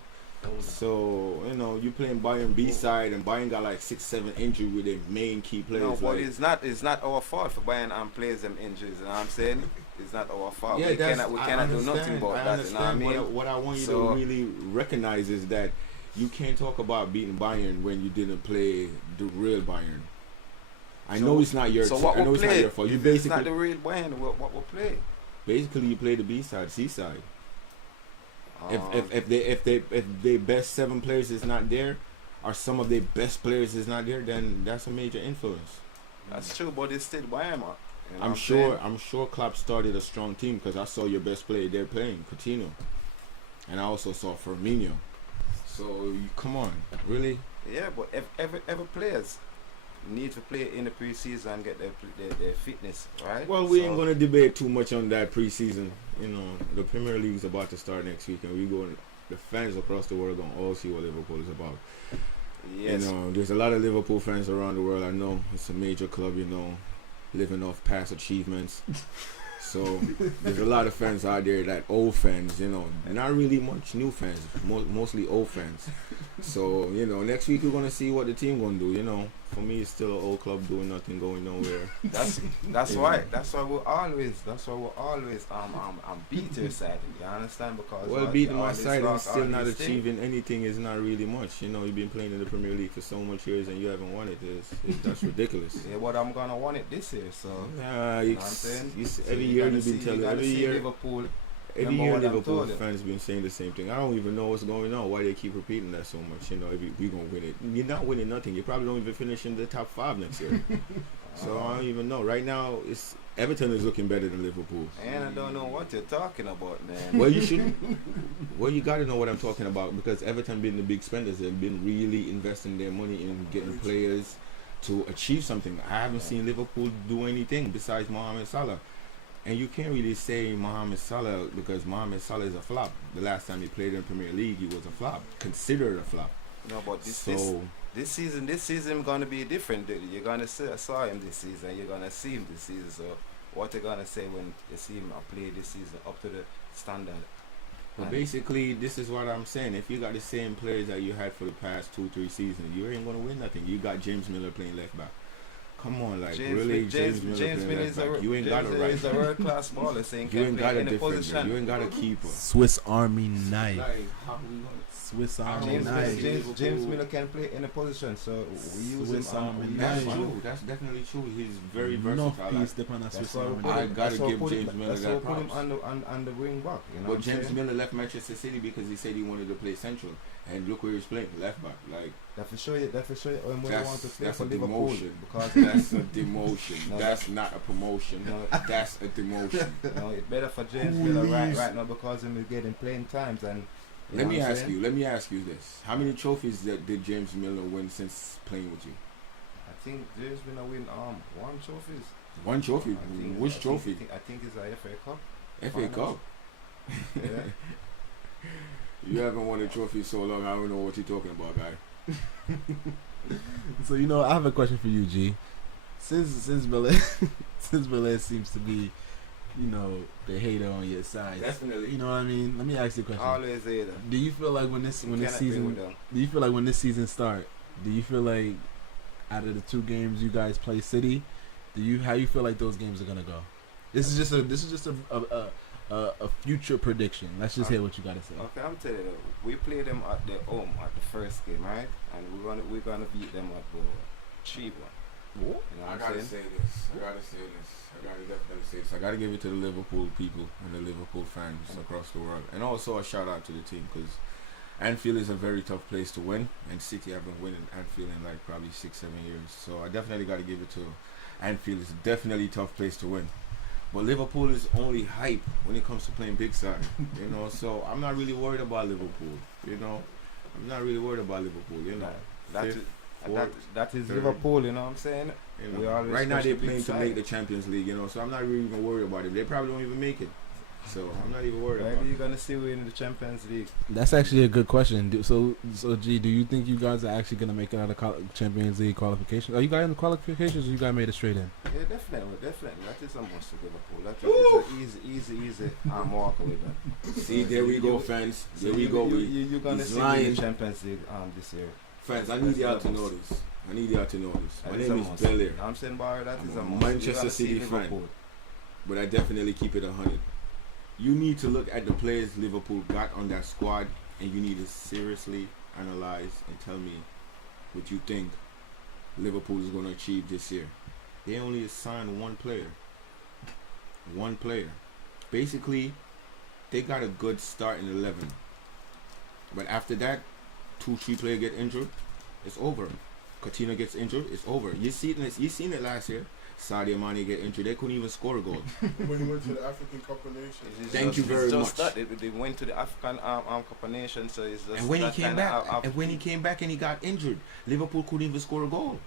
So you playing Bayern B side, and Bayern got like 6-7 injury with their main key players. No, but it's not our fault for Bayern and players them injuries. You know what I'm saying? It's not our fault. Yeah, we cannot do nothing about I that. understand. You know what I mean? What I want you to really recognize is that you can't talk about beating Bayern when you didn't play the real Bayern. I know it's not your. So what I know we it's not play? your fault. You It's basically not the real Bayern. What we play? basically you play the B side, C side. Um, If their best 7 players is not there, or some of their best players is not there, then that's a major influence. That's true, but it's still Bayern. You know what I'm saying? sure Klopp started a strong team because I saw your best player there playing, Coutinho, and I also saw Firmino. So come on, really? Yeah, but every players need to play in the preseason and get their fitness right. Well, we ain't gonna debate too much on that preseason. The Premier League's about to start next week, and the fans across the world gonna all see what Liverpool is about. Yes. There's a lot of Liverpool fans around the world. I know it's a major club. Living off past achievements. So there's a lot of fans out there that old fans, you know, not really much new fans, mostly old fans. So, you know, next week we're gonna see what the team gonna do. You know, for me it's still an old club doing nothing, going nowhere. That's Yeah. why we're always beat your side. You understand? Because Well, what, beating all my this side and talk, still all not these things, achieving anything is not really much. You know, you've been playing in the Premier League for so much years and you haven't won it. That's ridiculous. Yeah, but I'm gonna want it this year. So Nah, you know what I'm saying? So every you year gotta you've been see- telling you gotta every see year. Liverpool. Every Remember year what I'm Liverpool told you. fans been saying the same thing. I don't even know what's going on. Why they keep repeating that so much? You know, if we gonna win it, you're not winning nothing. You probably don't even finish in the top 5 next year. So I don't even know. Right now, it's Everton is looking better than Liverpool. And I don't know what you're talking about, man. Well, you should. Well, you got to know what I'm talking about because Everton been the big spenders. They've been really investing their money in getting players to achieve something. I haven't seen Liverpool do anything besides Mohamed Salah. And you can't really say Mohamed Salah because Mohamed Salah is a flop. The last time he played in Premier League, he was a flop, considered a flop. No, but this season gonna be different. You're gonna saw him this season. You're gonna see him this season. So what you gonna say when you see him play this season up to the standard? But And basically, this is what I'm saying. If you got the same players that you had for the past 2-3 seasons, you ain't gonna win nothing. You got James Miller playing left back. Come on, like really, James Miller playing left back. You ain't got a right. He's a world class baller, saying You ain't got a any defender. position. You ain't got a keeper. Swiss Army knife. Like, how we gonna? Swiss Army James, knife. James Miller can play any position, so we use him. Swiss Army we That's use him. true. That's definitely true. He's very No versatile. peace depend on That's Swiss why we Army put I knife. him- gotta that's why we give put him- James Miller that's why that we put him props. on the wing back. You know But what I'm James saying? Miller left Manchester City because he said he wanted to play central, and look where he's playing, left back. Like That for sure. That for sure. When we That's- want to play that's for a Liverpool, demotion. because that's a demotion. No, That's not a promotion. No. That's a demotion. it's better for James Miller right now because he's getting playing times and. Let me ask you this: how many trophies did James Miller win since playing with you? I think James Miller win one trophies. One trophy. I think- Which I think- trophy? I think it's a FA Cup. FA Cup. Yeah. You haven't won a trophy so long. I don't know what you're talking about, guy. So you know, I have a question for you, G. Since Miller, since Miller seems to be, you know, the hater on your side. Definitely. You know what I mean? Let me ask you a question. Always either. Do you feel like when this season, them. do you feel like when this season start, do you feel like out of the 2 games you guys play City, how you feel like those games are gonna go? This is just a future prediction. Let's just hear what you gotta say. Okay, I'm telling you, we play them at the home at the first game, right? And we're gonna beat them at the 3-1. You know I what gotta I'm saying? say this. I gotta definitely say this. I gotta give it to the Liverpool people and the Liverpool fans across the world, and also a shout out to the team because Anfield is a very tough place to win, and City have been winning Anfield in like probably 6-7 years. So I definitely gotta give it to Anfield. It's definitely a tough place to win. But Liverpool is only hype when it comes to playing big side, you know. So I'm not really worried about Liverpool, you know. I'm not really worried about Liverpool, you know. That is third. Liverpool, you know what I'm saying? You We know, always right now push they're the big playing to side. make the Champions League, you know, so I'm not really even worried about it. They probably don't even make it. So I'm not even worried about Maybe it. you're gonna see we in the Champions League. That's actually a good question. So G, do you think you guys are actually gonna make it out of Champions League qualification? Are you guys in the qualifications, or you guys made it straight in? Yeah, definitely. That is a must to Liverpool. That is an easy walk away that. See, there we go, fans. There we go. You're gonna He's see me in lying. the Champions League this year. Fans, I need y'all to know this. My name That is a must. Belair, I'm saying, Barry, that I'm is a a must. Manchester You gotta see City fan. Liverpool. but I definitely keep it 100. You need to look at the players Liverpool got on that squad, and you need to seriously analyze and tell me what you think Liverpool is going to achieve this year. They only signed one player. One player. Basically, they got a good start in 11. But after that, 2-3 players get injured, it's over. Coutinho gets injured, it's over. You seen it last year. Sadio Mane get injured, they couldn't even score a goal. When he went to the African Cup of Nations. Thank you very much. They went to the African Cup of Nations, so it's just. And when he that came kinda back, out- and when he came back and he got injured, Liverpool couldn't even score a goal.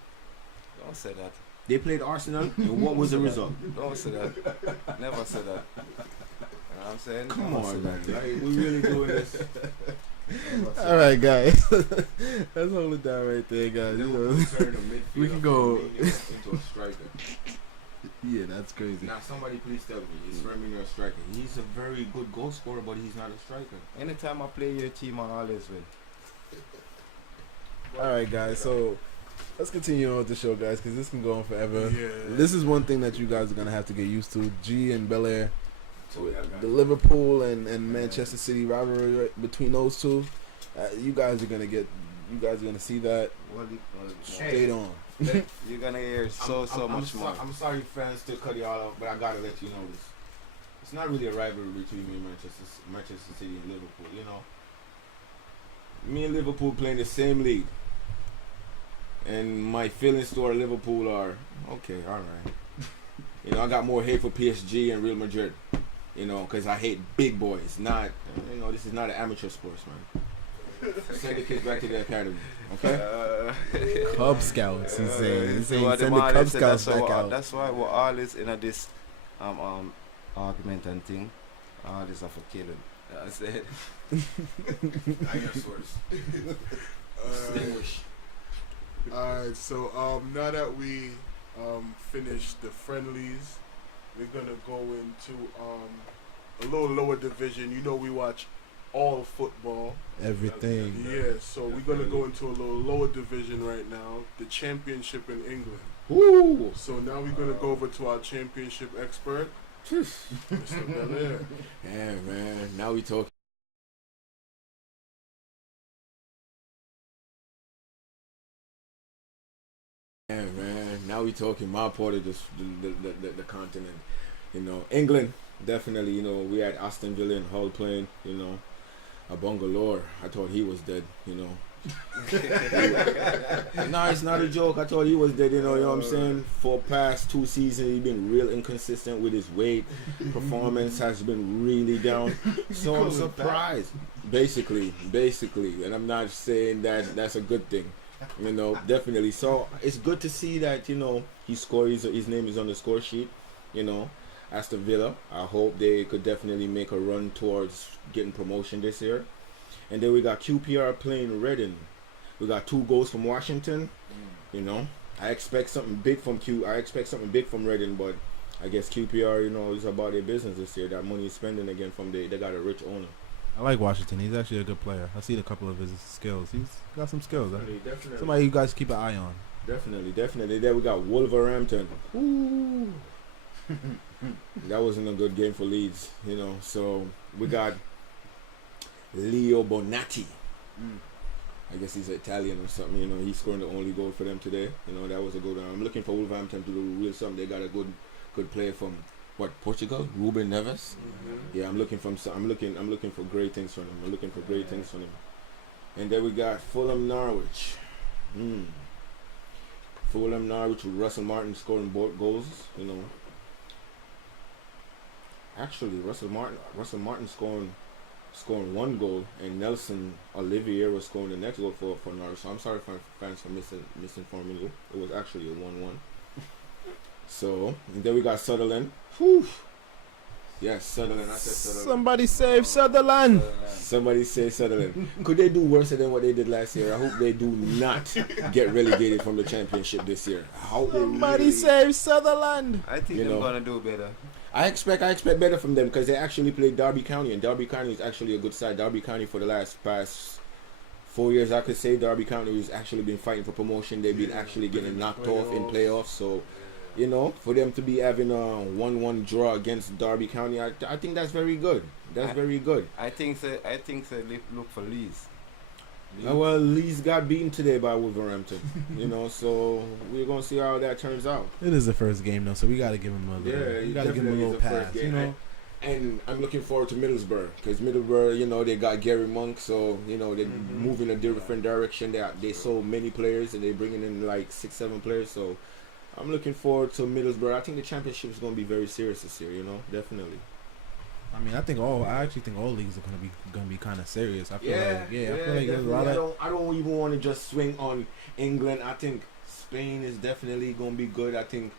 Don't say that. They played Arsenal, and what was the result? Don't say that. Never say that. You know what I'm saying? Come Never say on, that. man. Like, we really doing this. Never say All right, guys. Let's hold it down right there, guys. You know, Liverpool turned a midfielder we can go- from a medium into a striker. Yeah, that's crazy. Now, somebody please tell me, is Firmino a striker? He's a very good goal scorer, but he's not a striker. Anytime I play your team, I always win. All right, guys. So let's continue on with the show, guys, because this can go on forever. Yeah. This is one thing that you guys are gonna have to get used to. G and Bel Air, So, yeah, the Liverpool and Manchester City rivalry between those two. You guys are gonna see that straight on. You're gonna hear so much more. I'm sorry, fans, to cut you all off, but I gotta let you know this. It's not really a rivalry between me and Manchester City and Liverpool. You know, me and Liverpool play in the same league, and my feelings toward Liverpool are okay. All right. You know, I got more hate for PSG and Real Madrid. You know, because I hate big boys. Not, you know, this is not an amateur sports, man. Send the kids back to the academy, okay? Cub Scouts, he's saying. He's saying what send the the man Cub said, Scouts that's back why- out. That's why we're always in this argument and thing. All this are for killing. That's it. I got source. Distinguish. Alright, so now that we finished the friendlies, we're gonna go into a little lower division. You know we watch all football. Everything. Yeah, so we're gonna go into a little lower division right now, the championship in England. Woo! So now we're gonna go over to our championship expert, Mr. Belair. Yeah, man. Now we talking. Yeah, man. Now we talking my part of this, the continent. You know, England, definitely. You know, we had Aston Villa and Hull playing. You know, a Bangalore. I thought he was dead. You know. No, it's not a joke. I thought he was dead. You know what I'm saying? For past 2 seasons, he's been real inconsistent with his weight. Performance has been really down. So I'm surprised. Basically, and I'm not saying that that's a good thing. You know, definitely. So it's good to see that, you know, he scored. His name is on the score sheet. You know, Aston Villa. I hope they could definitely make a run towards getting promotion this year. And then we got QPR playing Reading. We got 2 goals from Washington. You know, I expect something big from Reading, but I guess QPR, you know, is about their business this year. That money is spending again from they got a rich owner. I like Washington. He's actually a good player. I've seen a couple of his skills. He's got some skills. Definitely. Somebody you guys keep an eye on. Definitely. There we got Wolverhampton. Ooh. That wasn't a good game for Leeds, you know. So we got Leo Bonatti. I guess he's Italian or something, you know. He's scoring the only goal for them today. You know, that was a good one. I'm looking for Wolverhampton to do real something. They got a good player from Portugal, Ruben Neves. Yeah, I'm looking for great things from him. And then we got Fulham Norwich. Fulham Norwich with Russell Martin scoring both goals, you know. Actually, Russell Martin scoring 1 goal, and Nelson Olivier was scoring the next goal for Norwich. So I'm sorry for fans for misinforming you. It was actually a 1-1. So, and then we got Sutherland. Whew. Yes, Sutherland. I said Sutherland. Somebody save Sutherland. Somebody say Sutherland. Could they do worse than what they did last year? I hope they do not get relegated from the championship this year. I hope Somebody save Sutherland. I think they're gonna do better. I expect better from them because they actually played Derby County, and Derby County is actually a good side. Derby County for the past 4 years, I could say Derby County has actually been fighting for promotion. They've been actually getting knocked off in playoffs. So, you know, for them to be having a 1-1 draw against Derby County, I think that's very good. Very good. I think they look for Leeds. Well, Leeds got beaten today by Wolverhampton. You know, so we're gonna see how that turns out. It is the first game though, so we gotta give him a little. Yeah, we gotta give him a little pass. You know. And I'm looking forward to Middlesbrough because Middlesbrough, you know, they got Gary Monk, so you know they move in a different direction. They sold many players and they bringing in like 6-7 players. So I'm looking forward to Middlesbrough. I think the championship is going to be very serious this year. You know, definitely. I mean, I actually think all leagues are gonna be kind of serious. I feel like there's a lot of. I don't even want to just swing on England. I think Spain is definitely going to be good. I think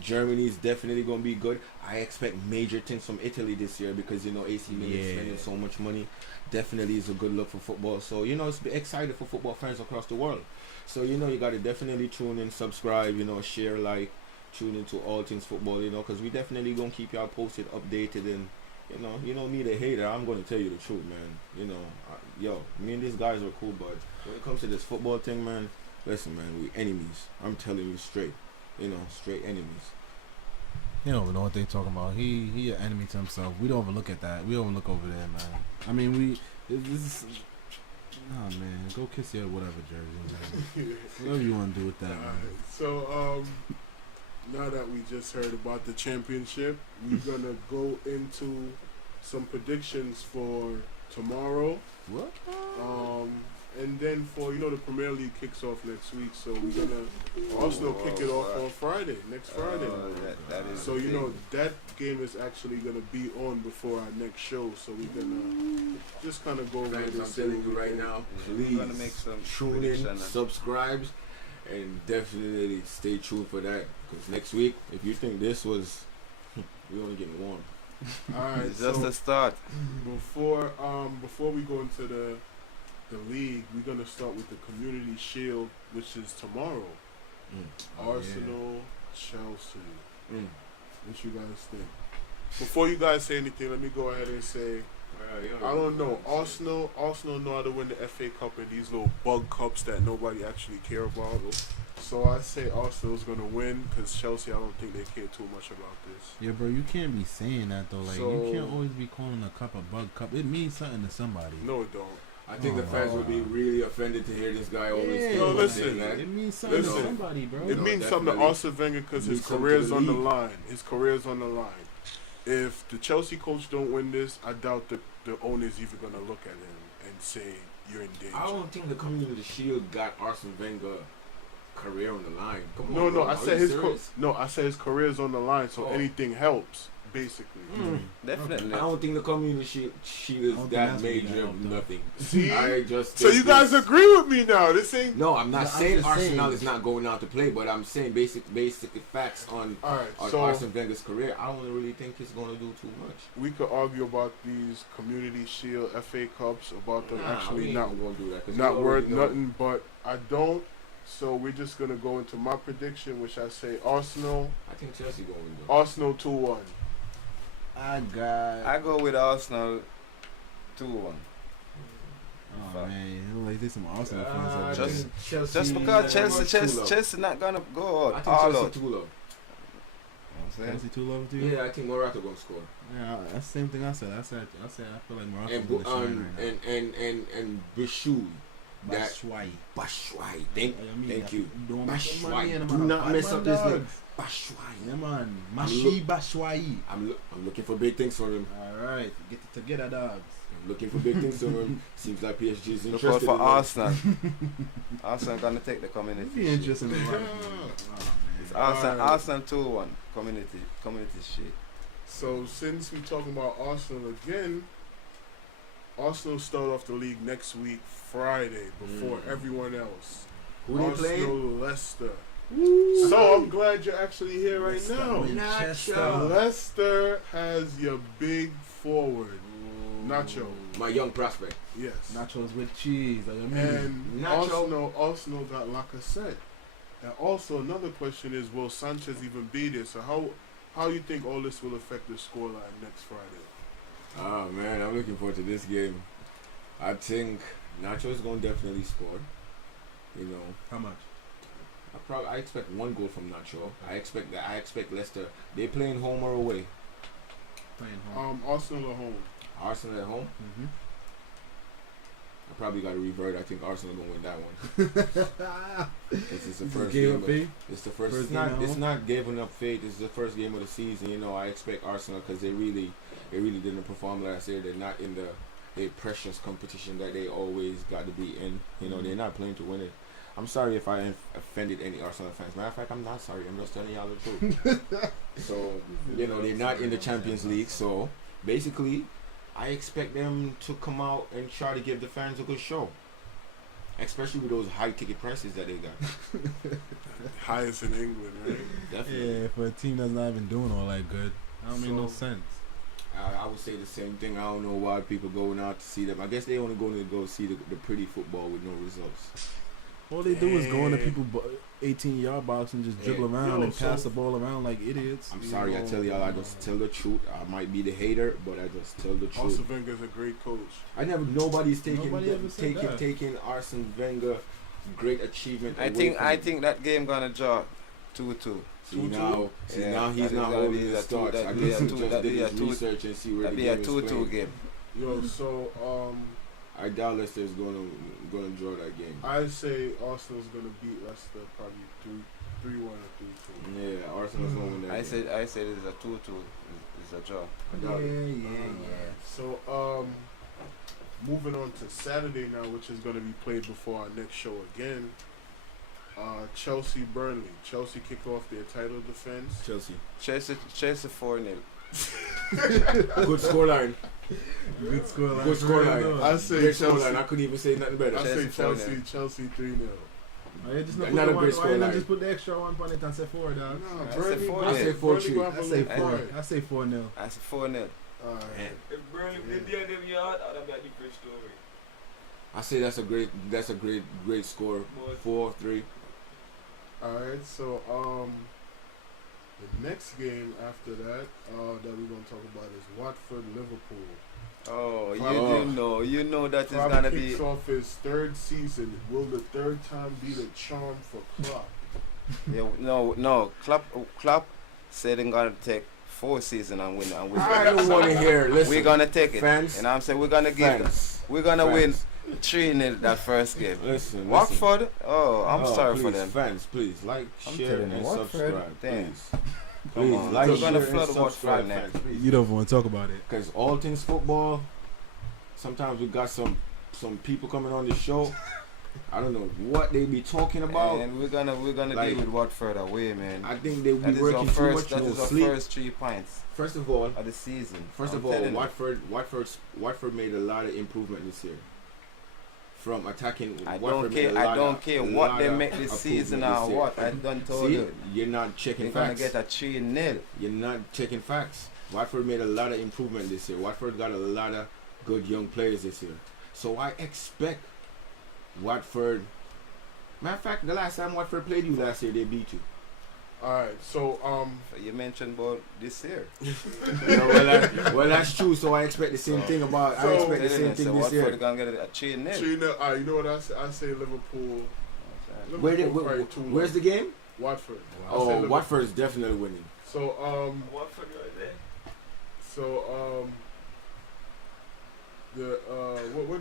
Germany is definitely going to be good. I expect major things from Italy this year because, you know, AC Milan is spending so much money. Definitely is a good look for football. So, you know, it's excited for football fans across the world. So, you know, you got to definitely tune in, subscribe, you know, share, like, tune into All Things Football, you know, because we definitely gonna keep y'all posted, updated, and you don't need a hater. I'm gonna tell you the truth, man. You know, yo, me and these guys are cool, but when it comes to this football thing, man, listen, man, we enemies. I'm telling you straight, straight enemies. He don't even know what they talking about. He an enemy to himself. We don't even look at that. We don't look over there, man. I mean, this is. Nah, man, go kiss your whatever jersey, man. Whatever you want to do with that, man. Alright, so now that we just heard about the championship, we're gonna go into some predictions for tomorrow. What? And then for the Premier League kicks off next week, so we're gonna Arsenal kick it off on Friday, next Friday. That is So that game is actually gonna be on before our next show, so we're gonna just kind of go over Friends, this. I'm telling you right now, We're please gonna make some tune in, predictions. subscribe, and definitely stay tuned for that. Because next week, if you think this was, we only getting warm. All right, It's just so a start. before we go into the league, we're gonna start with the Community Shield, which is tomorrow. Oh, Arsenal, Chelsea. Mm. What you guys think? Before you guys say anything, let me go ahead and say I don't know. Arsenal know how to win the FA Cup and these little bug cups that nobody actually care about. So I say Arsenal's gonna win because Chelsea, I don't think they care too much about this. Yeah, bro, you can't be saying that though. Like, So- you can't always be calling a cup a bug cup. It means something to somebody. No, it don't. I think the Oh, fans will be really offended to hear this guy always Yeah, say No, one listen. thing, man. It means something Listen. to somebody, bro. It No, means something to definitely. Arsene Wenger because his Means something to career's the on the league. line. His career's on the line. If the Chelsea coach don't win this, I doubt that the owner's even gonna look at him and say you're in danger. I don't think the Community Shield got Arsene Wenger career on the line. Come on, No, bro. I Are said you his serious? I said his career's on the line, so Oh. anything helps, basically. Definitely. I don't think the Community Shield is I don't think that that's really major that of help, though. nothing. See? I just So think you guys this- agree with me now? This ain't. No, I'm not Yeah, I'm saying just Arsenal saying. is not going out to play, but I'm saying basic facts on All right, so Arsene Wenger's career. I don't really think he's going to do too much. we could argue about these Community Shield FA Cups about them Nah, actually we not ain't going to do that. 'cause not we worth already know. nothing, but I don't. So we're just gonna go into my prediction, which I say Arsenal I think Chelsea going to do. Arsenal 2-1. I go with Arsenal 2-1. Oh man, it look like there's some Arsenal fans I over just- there. think Chelsea, Just because too low. Chelsea not gonna go I out think all Chelsea out. too low. Chelsea too low to you? Yeah, I think Morata going to score. Yeah, that's the same thing I said. I said I feel like Morocco's And gonna shine right now. and Bishu. that- Batshuayi. Bashwai. Thank Thank you. Don't mess up Batshuayi. my name, Do man. not Bad mess man up this dog. name. Bashwai. Yeah, man. I'm Mashi look- Bashwai. I'm looking for big things for him. Alright, get it together, dogs. I'm looking for big things for him. Seems like PSG is Look interested out for in him. Arsenal. Arsenal gonna take the community. It'd be shield. interesting to watch. It's Oh, Arsenal, Alright. Arsenal 2-1. Community shit. So since we're talking about Arsenal again, Arsenal start off the league next week, Friday, before everyone else. Who they Arsenal, playing? Leicester. So I'm glad you're actually here right Leicester, now. Manchester. Leicester has your big forward, Nacho. My young prospect. Yes. Nachos with cheese. Like, I mean, And Nacho. Arsenal got Lacazette. And also another question is, will Sanchez even be there? So how you think all this will affect the scoreline next Friday? Oh man, I'm looking forward to this game. I think Nacho is going to definitely score. You know, how much? I expect one goal from Nacho. I expect Leicester. They playing home or away? Playing home. Arsenal at home. Arsenal at home. Mm-hmm. I probably got to revert. I think Arsenal gonna win that one. This is the first Game game. of faith. It's the first. First It's game not. at It's home? not giving up faith. It's the first game of the season. You know, I expect Arsenal because they really didn't perform last year. They're not in the precious competition that they always got to be in. You know, they're not playing to win it. I'm sorry if I offended any Arsenal fans. Matter of fact, I'm not sorry. I'm just telling y'all the truth. So, you know, they're not in the Champions League. So, basically, I expect them to come out and try to give the fans a good show. Especially with those high ticket prices that they got. Highest in England, right? Definitely. Yeah, for a team that's not even doing all that good, that don't make no So- sense. I would say the same thing. I don't know why people going out to see them. I guess they only going to go see the pretty football with no results. All they do is go into Dang. people. 18-yard box and just Hey, dribble around yo, and pass so- the ball around like idiots. I'm sorry, I tell y'all, I just tell the truth. I might be the hater, but I just tell the truth. Arsene Wenger's a great coach. I never. Nobody's taking Nobody ever said that. taking Arsene Wenger great achievement. I away think from I him. think that game gonna draw 2-2. See 2-2? now, Yeah, now he's that is not gonna holding be the a starts. two- I that'd be a guess he two- just that'd did be a his two- research and see where That'd the be a game is 2-2 playing. game. Yo, so I doubt Leicester's gonna draw that game. I say Arsenal's gonna beat Leicester probably 3-1 or 3-2. Yeah, Arsenal's gonna win that. I game. said it's a 2-2. It's a draw. I doubt it. So moving on to Saturday now, which is gonna be played before our next show again. Chelsea Burnley. Chelsea kick off their title defense. Chelsea. Chelsea 4-0. Good scoreline. Good score line. Good scoreline. I say Great Chelsea. scoreline. I couldn't even say nothing better. I say Chelsea Chelsea 3-0. Why you just not Not put a the great one, why you not scoreline. just put the extra one on it and say 4, dog? No, I Burnley. say 4-0. I say 4-3. I say 4. I say 4-0. I say 4-0. Alright. If Burnley did the end of your heart, I'd have got the first story. I say that's a great score. 4-3. Alright, so the next game after that that we're gonna talk about is Watford Liverpool. Oh, Oh. you know that is Klopp gonna kicks be. off his third season. Will the third time be the charm for Klopp? Yeah, no. Klopp said they're gonna take 4 seasons and win. I don't want to hear. Listen, We're gonna take it. fans. You know what I'm saying? We're gonna give. Fans. We're gonna win Fans. 3-0 that first game. Listen. Watford. Oh, I'm Oh, sorry please, for them. Fans, please like, I'm share, telling you, and Watford, subscribe. damn. Please, Come please on. like, We're share, gonna and flood subscribe, Watford fans. next. Please. You don't want to talk about it. Because all things football, sometimes we got some people coming on the show. I don't know what they be talking about. And we're gonna Like, deal with Watford away, man. I think they That be is our working too first. much. That No is our sleep. first 3 points First of all, of the season. I'm all, telling you. Watford made a lot of improvement this year. From attacking, I Watford don't made a care. I lot don't of- care a what lot they of make this season improvement or this year. what. I done told See, you. you're not checking They're gonna facts. get a 3-0. You're not checking facts. Watford made a lot of improvement this year. Watford got a lot of good young players this year. So I expect Watford. Matter of fact, the last time Watford played you last year, they beat you. Alright, so You mentioned about this year. Well, that's true. So I expect the same thing about. I So- expect the same So thing this Watford year. gonna get a 3-0. 3-0. Alright, you know what I say? I say Liverpool. Where Liverpool probably 2-0. where's the game? Watford? I say Oh, Liverpool. Watford is definitely winning. So Watford right there. So what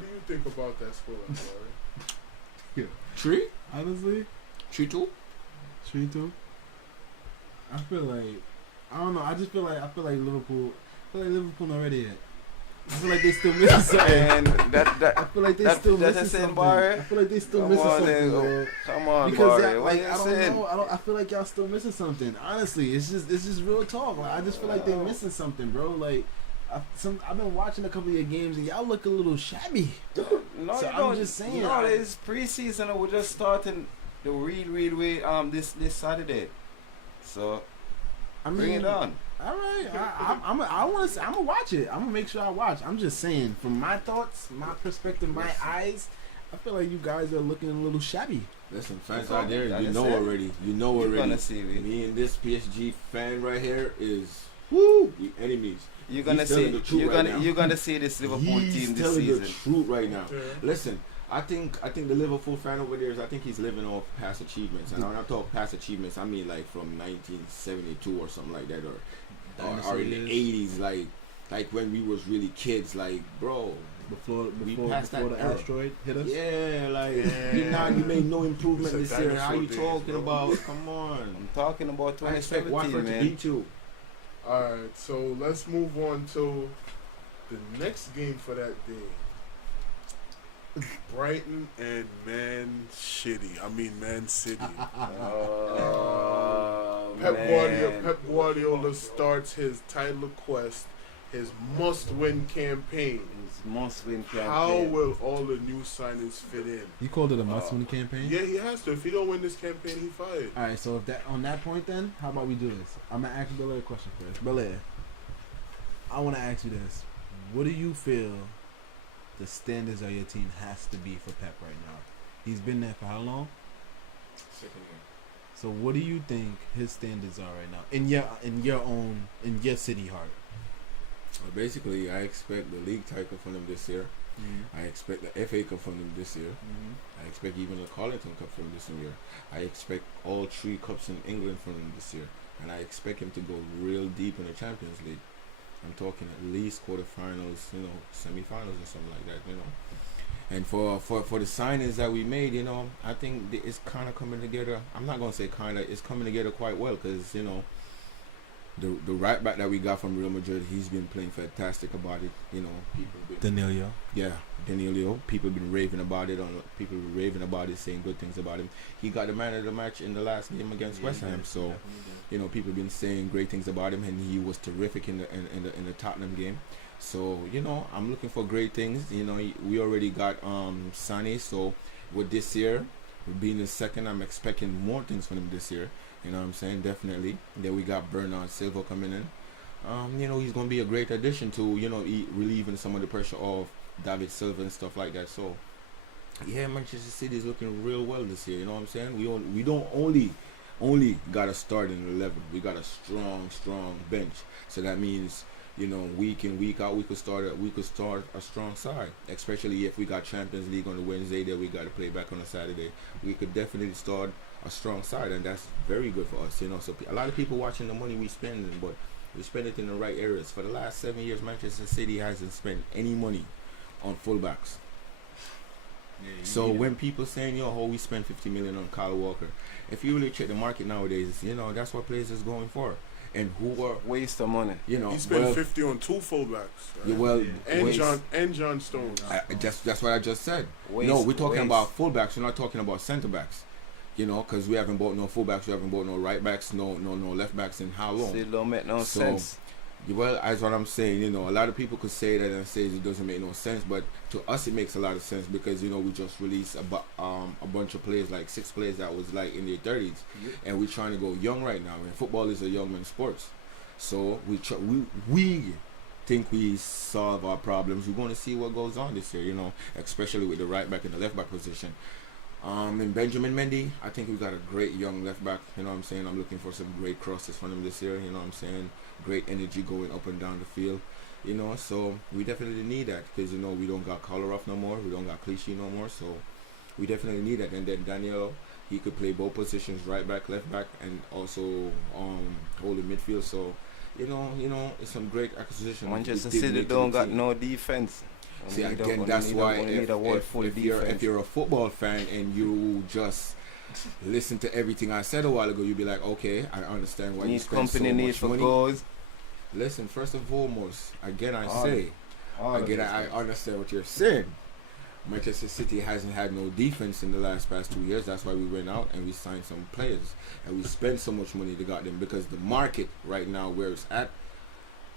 do you think about that scoreline, Laurie? 3? Honestly, 3-2? 3-2. I feel like I don't know. I feel like Liverpool. I feel like Liverpool not ready yet. I feel like they still missing something. And I that feel like they that- still that's missing the same something. bar. I feel like they still come missing on, something, then. bro. Come on, Because Barry. that, What like, you I don't saying? know. I feel like y'all still missing something. Honestly, it's just real talk. Like, I just feel like they're missing something, bro. Like I've been watching a couple of your games and y'all look a little shabby. No, So you I'm don't. just saying, No, I- it's preseason and we're just starting the real way this Saturday. So I mean, bring it on. All right, I'm gonna watch it. I'm gonna make sure I watch. I'm just saying, from my thoughts, my perspective, my eyes, I feel like you guys are looking a little shabby. Listen, fans That's out all. there, Like you I know said, already. You know You're already. gonna see it. Me and this PSG fan right here is woo the enemies. You're gonna He's telling see. the truth You're right gonna now. you're gonna see this Liverpool He's team this telling the season. truth right now. Yeah. Listen, I think the Liverpool fan over there is, I think he's living off past achievements. And when I talk past achievements, I mean like from 1972 or something like that, or in the 80s, like when we was really kids, like bro. Before We before passed before that the era. asteroid hit us. Yeah, like Yeah. you made no improvement It's this a year. How you dinosaur days, talking bro. about? Come on. I'm talking about I expect 2017, Watford to man. beat you. Alright, so let's move on to the next game for that day. Brighton and Man City. Man City. Oh, man. Pep Guardiola starts his title quest, his must-win campaign. It's must-win campaign. How will all the new signings fit in? You called it a must-win campaign. Yeah, he has to. If he don't win this campaign, he fired. All right. So if that on that point, then how about we do this? I'm gonna ask Belair a question first. Belair, I want to ask you this: what do you feel the standards of your team has to be for Pep right now? He's been there for how long? So what do you think his standards are right now in your city heart? Well, basically, I expect the league title from him this year. I expect the FA Cup from him this year. I expect even the Carlton Cup from him this year. I expect all 3 cups in England from him this year. And I expect him to go real deep in the Champions League. I'm talking at least quarterfinals, semi-finals or something like that, And for the signings that we made, I think it's kind of coming together. I'm not going to say kind of, it's coming together quite well because, the right back that we got from Real Madrid, he's been playing fantastic about it. Danilo. Yeah, Danilo. People been raving about it. People been raving about it, saying good things about him. He got the man of the match in the last game against West Ham. So, people been saying great things about him, and he was terrific in the Tottenham game. So, I'm looking for great things. We already got Sane. So, with this year being the second, I'm expecting more things from him this year. You know what I'm saying? Definitely. Then we got Bernard Silva coming in. He's going to be a great addition to, relieving some of the pressure of David Silva and stuff like that. So, yeah, Manchester City is looking real well this year. You know what I'm saying? We don't only got a starting 11. We got a strong bench. So that means, week in, week out, we could start a strong side. Especially if we got Champions League on the Wednesday, then we got to play back on a Saturday. We could definitely start a strong side, and that's very good for us, So a lot of people watching the money we spend, but we spend it in the right areas. For the last 7 years, Manchester City hasn't spent any money on fullbacks. So when people saying, we spent 50 million on Kyle Walker, if you really check the market nowadays, that's what players is going for. And who are waste of money. He spent 50 on 2 fullbacks. Right? And John Stones. That's what I just said. We're talking about fullbacks. We're not talking about centre backs. Because we haven't bought no fullbacks, we haven't bought no right backs, no left backs in how long? Still don't make no sense. Well, as what I'm saying, a lot of people could say that and say it doesn't make no sense, but to us it makes a lot of sense because we just released a bunch of players, like 6 players that was like in their 30s, and we're trying to go young right now. And football is a young man's sport, so we think we solve our problems. We're going to see what goes on this year, especially with the right back and the left back position. And Benjamin Mendy, I think we got a great young left back. You know what I'm saying? I'm looking for some great crosses from him this year. You know what I'm saying? Great energy going up and down the field. So we definitely need that because we don't got Kolarov no more. We don't got Clichy no more. So we definitely need that. And then Daniel, he could play both positions, right back, left back, and also hold the midfield. So it's some great acquisition. Manchester City don't got no defense. See, again, that's why if you're a football fan and you just listen to everything I said a while ago, you'll be like, okay, I understand why you spend so much money. Goals. Listen, first and foremost, again, I understand what you're saying. Manchester City hasn't had no defense in the past 2 years. That's why we went out and we signed some players. And we spent so much money to get them because the market right now, where it's at,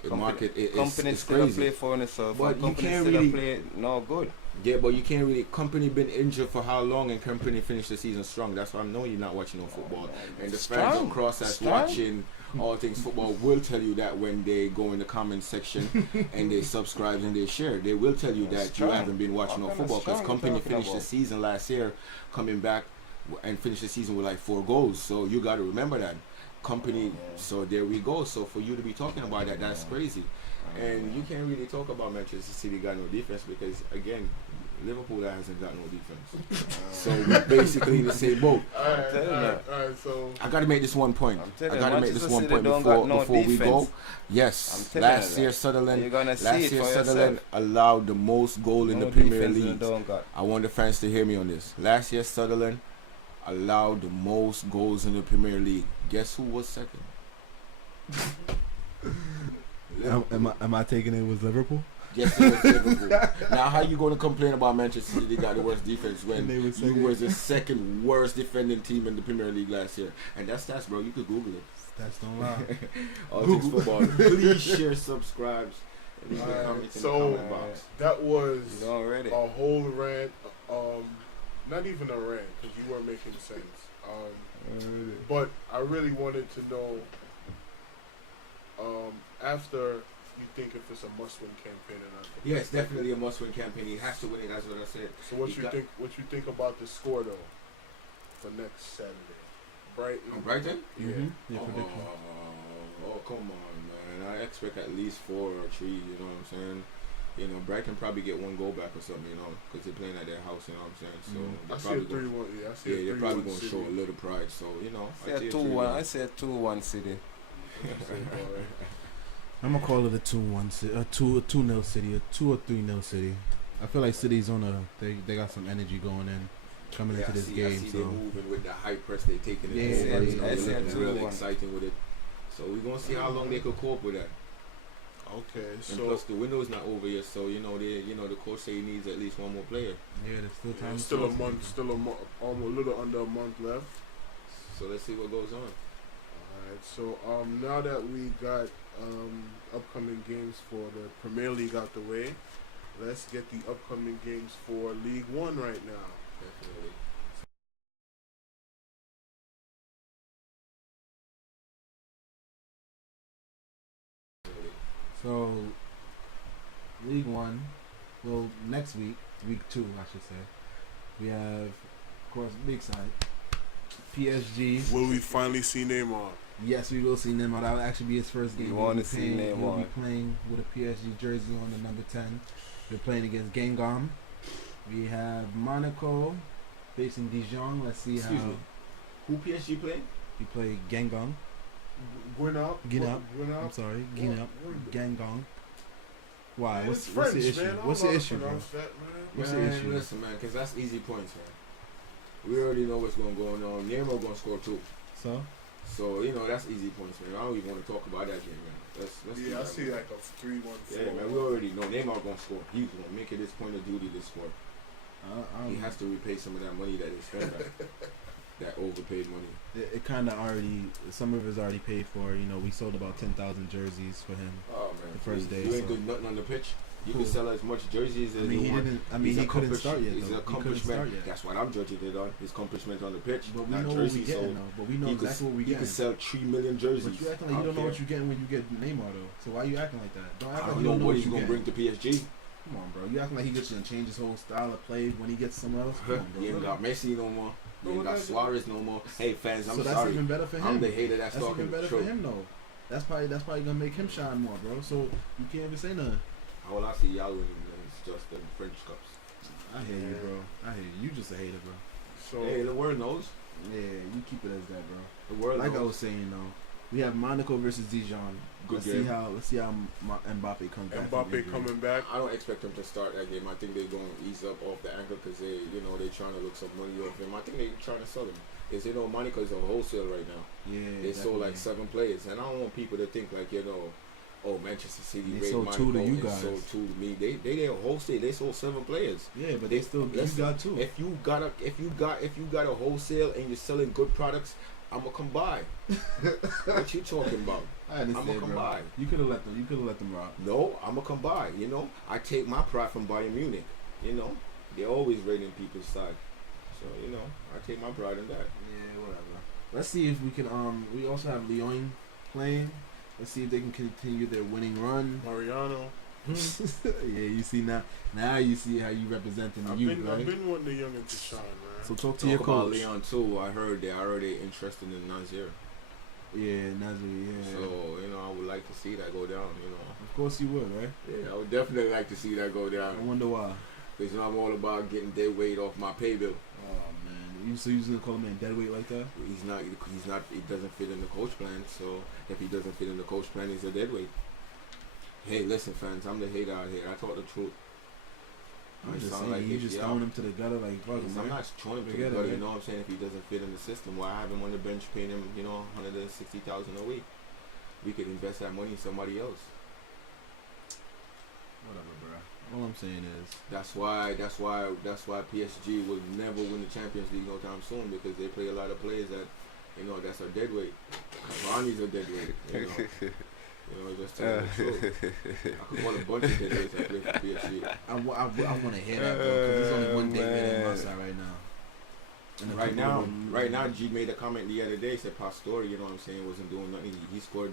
the market is still crazy. play for itself, but you can't still really play no good. Yeah, but you can't really. Company been injured for how long, and Company finished the season strong. That's why I know you're not watching no football. And the fans across that's watching All Things Football will tell you that when they go in the comment section and they subscribe and they share, they will tell you that you haven't been watching no football because Company finished the season last year, coming back and finished the season with like 4 goals. So you got to remember that. Company, so there we go. So for you to be talking about that, that's crazy. And you can't really talk about Manchester City got no defense because again, Liverpool hasn't got no defense. So we're basically in the same boat. Alright, so I gotta make this one point. I gotta make this one point before we go. Yes, last year Sutherland allowed the most goal in the Premier League. I want the fans to hear me on this. Last year Sutherland allowed the most goals in the Premier League. Guess who was second? Am I taking it was Liverpool? Yes, it was Liverpool. Now, how you going to complain about Manchester City got the worst defense when you was the second worst defending team in the Premier League last year? And that's stats, bro. You could Google it. Stats don't lie. All Things Football. Please share, subscribe. So that was a whole rant. Not even a rant because you weren't making sense. But I really wanted to know after you think if it's a must-win campaign or not. Yes, definitely a must-win campaign. He has to win it. That's what I said. So what you think about the score though for next Saturday? Brighton. Brighton? Yeah. Your prediction. Oh, come on, man. I expect at least 4 or 3, you know what I'm saying? You know, Brighton probably get 1 goal back or something, you know, because they're playing at their house, you know what I'm saying? So I they're see a probably 3-1. Yeah, I see yeah, a 3-1 they're probably going to City. show a little pride. So, you know, I say a 2-1. I say a 2-1 City. I'm gonna call it a 2-1 City, a 2-0 City, a 2 or 3-0 City. I feel like City's on they got some energy going in, coming into this I game. see So they moving with the high press they taking it Yeah, over. You know, I they're see a looking real 2-1. exciting with it. So we're going to see how long they could cope with that. Okay, And so plus the window's not over yet, so you know the coach say he needs at least 1 more player. yeah, there's still time. yeah, still a month, almost a little under a month left. So let's see what goes on. Alright, so now that we got upcoming games for the Premier League out the way, let's get the upcoming games for League One right now. Definitely. So League One, well, next week 2, I should say, we have, of course, big side, PSG. Will we finally see Neymar? Yes, we will see Neymar. That will actually be his first game. You He'll wanna be see playing- He'll be Neymar. playing with a PSG jersey on the number 10. We're playing against Guingamp. We have Monaco facing Dijon. Let's see Excuse how me. Who PSG playing? we play Guingamp. Guingamp. I'm sorry, Guingamp. Guingamp. Why? Man, What's it's the French, issue? man. I don't What's know the how to issue, bro? pronounce that, man. What's Man, the issue? Listen, man, because that's easy points, man. We already know what's going on. Neymar going to score 2. So So, you know, that's easy points, man. I don't even want to talk about that game, man. Let's Yeah, do I that see one. like a 3-1. Yeah, man, we already know Neymar going to score. He's going to make it his point of duty to score. He has to repay some of that money that he spent back. That overpaid money. it kind of already. Some of it's already paid for. You know, we sold about 10,000 jerseys for him. Oh, man. The first please. day, You ain't so- doing nothing on the pitch. You Cool. can sell as much jerseys as I mean, you he want. didn't. I mean, His he couldn't accomplish- start yet. His Though. He couldn't accomplishment. start yet. That's what I'm judging it on. His accomplishment on the pitch. But we not know what jersey we getting sold. though. But we know He exactly what we He getting. could sell 3 million jerseys. But you acting like I you don't know care. what you're getting when you get Neymar though. So why you acting like that? Don't act I like don't you know don't know what what he's you going to getting. bring to PSG. Come on, bro. You acting like he gets gonna change his whole style of play when he gets somewhere else. Come on, bro. You ain't got Messi no more. You Bro, ain't got that's- Suarez no more. Hey, fans, I'm So that's sorry. even better for him. I'm the hater that's That's talking even better the for truth. him though. That's probably gonna make him shine more, bro. So you can't even say nothing. All I see y'all winning is just the French cups. I hear you, bro. I hear you. You just a hater, bro. So Hey, the world knows. Yeah, you keep it as that, bro. The world Like I knows. was saying though, we have Monaco versus Dijon. Good Let's see game. how Mbappe comes back. from Mbappe injury. coming back. I don't expect him to start that game. I think they're going to ease up off the ankle because they're trying to look some money off him. I think they're trying to sell him. Because, Monaco is a wholesale right now. Yeah, They sold like definitely. 7 players. And I don't want people to think like, oh, Manchester City They rated sold Monaco 2 to you and guys. sold 2 to me. They didn't wholesale. They sold 7 players. Yeah, but they still you listen, got 2. If you got a wholesale and you're selling good products, I'ma come by. What you talking about? I understand, I'ma come bro. by. You could have let them. You could have let them rock. No, I'ma come by. I take my pride from Bayern Munich. They're always rating people's side. So I take my pride in that. Yeah, whatever. Let's see if we can. We also have Lyon playing. Let's see if they can continue their winning run. Mariano. Yeah, you see now. Now you see how you representing the youth, right? I've been wanting the youngin to shine, man. So talk to Talk your about coach. Leon too. I heard they're already interested in Nazir. Yeah, Nazri. Yeah. So I would like to see that go down. Of course you would, right? Yeah, I would definitely like to see that go I down. wonder why. Because I'm all about getting dead weight off my pay bill. Oh man, you just gonna call him man dead weight like that? He's not. He doesn't fit in the coach plan. So if he doesn't fit in the coach plan, he's a dead weight. Hey, listen, fans. I'm the hater out here. I talk the truth. I'm I just sound saying, like you it, just yeah. throwing him to the gutter like fuck him, I'm man. not throwing him to Forget the it, gutter, man. you know what I'm saying? If he doesn't fit in the system, why have him on the bench paying him, $160,000 a week? We could invest that money in somebody else. Whatever, bro. All I'm saying is, That's why PSG will never win the Champions League no time soon because they play a lot of players that, that's a dead weight. Cavani's a dead weight. Just tell the truth. I could want a bunch of dead weights that play for PSG. I want to hear that, bro, because there's only one dead weight in my side right now. And a Right couple now, of them- right now, G made a comment the other day. Said Pastore, wasn't doing nothing. He scored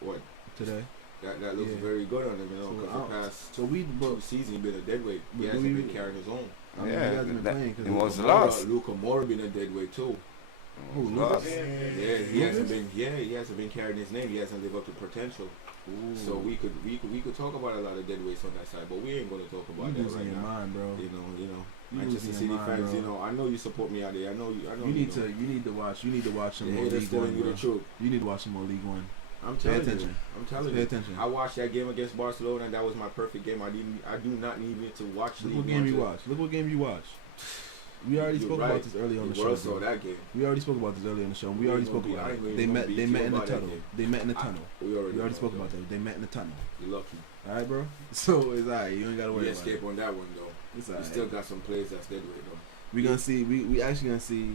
what? today. That looks Yeah. very good on him, So, because the past So we, 2 but seasons he been a dead weight. He But do hasn't we- been carrying his own. I mean, Yeah, he hasn't been that- playing he because was lost. Luka Moore been a dead weight too. Who, Lost. Lucas? Yeah, he hasn't been. Yeah, he hasn't been carrying his name. He hasn't lived up to potential. So we could talk about a lot of dead weights on that side, but we ain't gonna talk about You that losing right your now. mind, bro. You know. You Manchester losing City your mind, fans, bro. I know you support me out there. I know you. You need to watch some The more haters League telling One, you bro. the truth. You need to watch some more League One. I'm Pay telling attention. you. I'm telling Pay you. attention. I watched that game against Barcelona, and that was my perfect game. I do not need to watch. Look League what game One you to- watched. Look what game you watched. We already You're spoke right. about this earlier on the The show. world saw bro. that game. We already spoke about this earlier on the show. We We already ain't gonna spoke be- about I it. ain't gonna They even met. beat They you met in the about that tunnel. game. They met in the tunnel. We already We know spoke that. about that. They met in the tunnel. You're lucky. All right, bro. So it's alright. You ain't gotta worry We about escape it. on that one though. It's We alright. still got some players that's dead weight though. We gonna see. We actually gonna see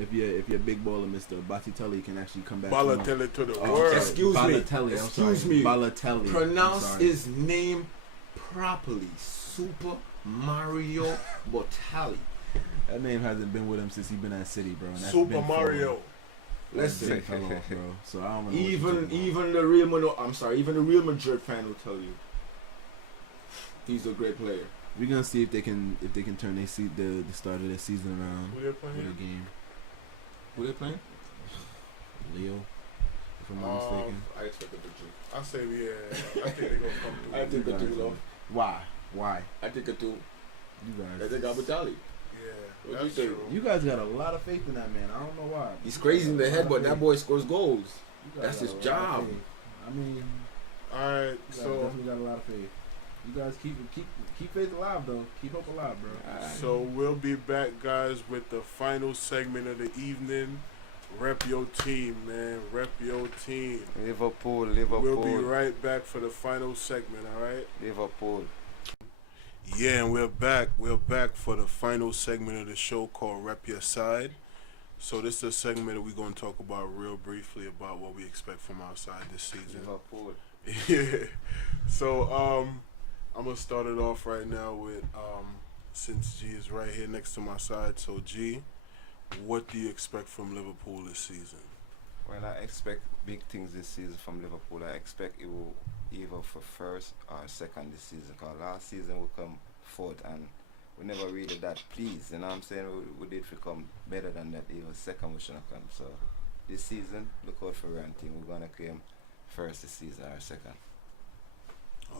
if your big baller, Mr. Balotelli, can actually come back. Balotelli to the Oh, world. Excuse me. Balotelli. I'm Excuse sorry. me. Balotelli. Pronounce I'm sorry. his name properly. Super Mario Botali. That name hasn't been with him since he been at City, bro. And that's Super been Mario. That's Listen, been fell off, bro. So I don't know. even the Real Madrid fan will tell you he's a great player. We're gonna see if they can turn the start of their season around Who they with playing? a game. Who they playing? Leo, if I'm not mistaken. I expect a victory. I say yeah. I think they're gonna come through. I think a two though. Why? Why? I think a two. You I guys. think Botali. Yeah, What you that's think? true. You guys got a lot of faith in that man. I don't know why. He's crazy in the head, but that boy scores goals. You guys That's got his a lot of job. faith. I mean, All right, you guys so definitely got a lot of faith. You guys keep faith alive though. Keep hope alive, bro. so we'll be back, guys, with the final segment of the evening. Rep your team, man. Rep your team. Liverpool. We'll be right back for the final segment. All right. Liverpool. Yeah, and we're back. We're back for the final segment of the show called Rep Your Side. So this is a segment that we're going to talk about real briefly about what we expect from our side this season. Liverpool. Yeah. So I'm going to start it off right now with since G is right here next to my side. So G, what do you expect from Liverpool this season? Well, I expect big things this season from Liverpool. I expect it will either for first or second this season. Because last season we come fourth and we never really that pleased. You know what I'm saying? We did become better than that. Even second we should have come. So this season, look out for ranting. We're going to claim first this season or second.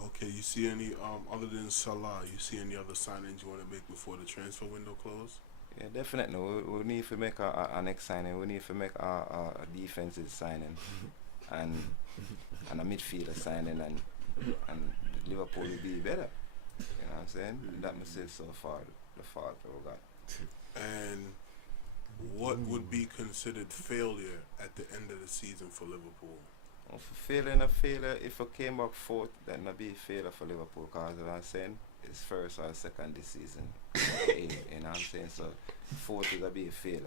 Okay, you see any, other than Salah, you see any other signings you want to make before the transfer window closes? Yeah, definitely. We need to make our next signing. We need to make our defensive signing and a midfielder signing and Liverpool will be better. You know what I'm saying? That must say so far the fault that we got. And what would be considered failure at the end of the season for Liverpool? Well, for failure, if I came back fourth, that would be a failure for Liverpool because you know what I'm saying? It's first or second this season. You know what I'm saying? So fourth is a be a failure.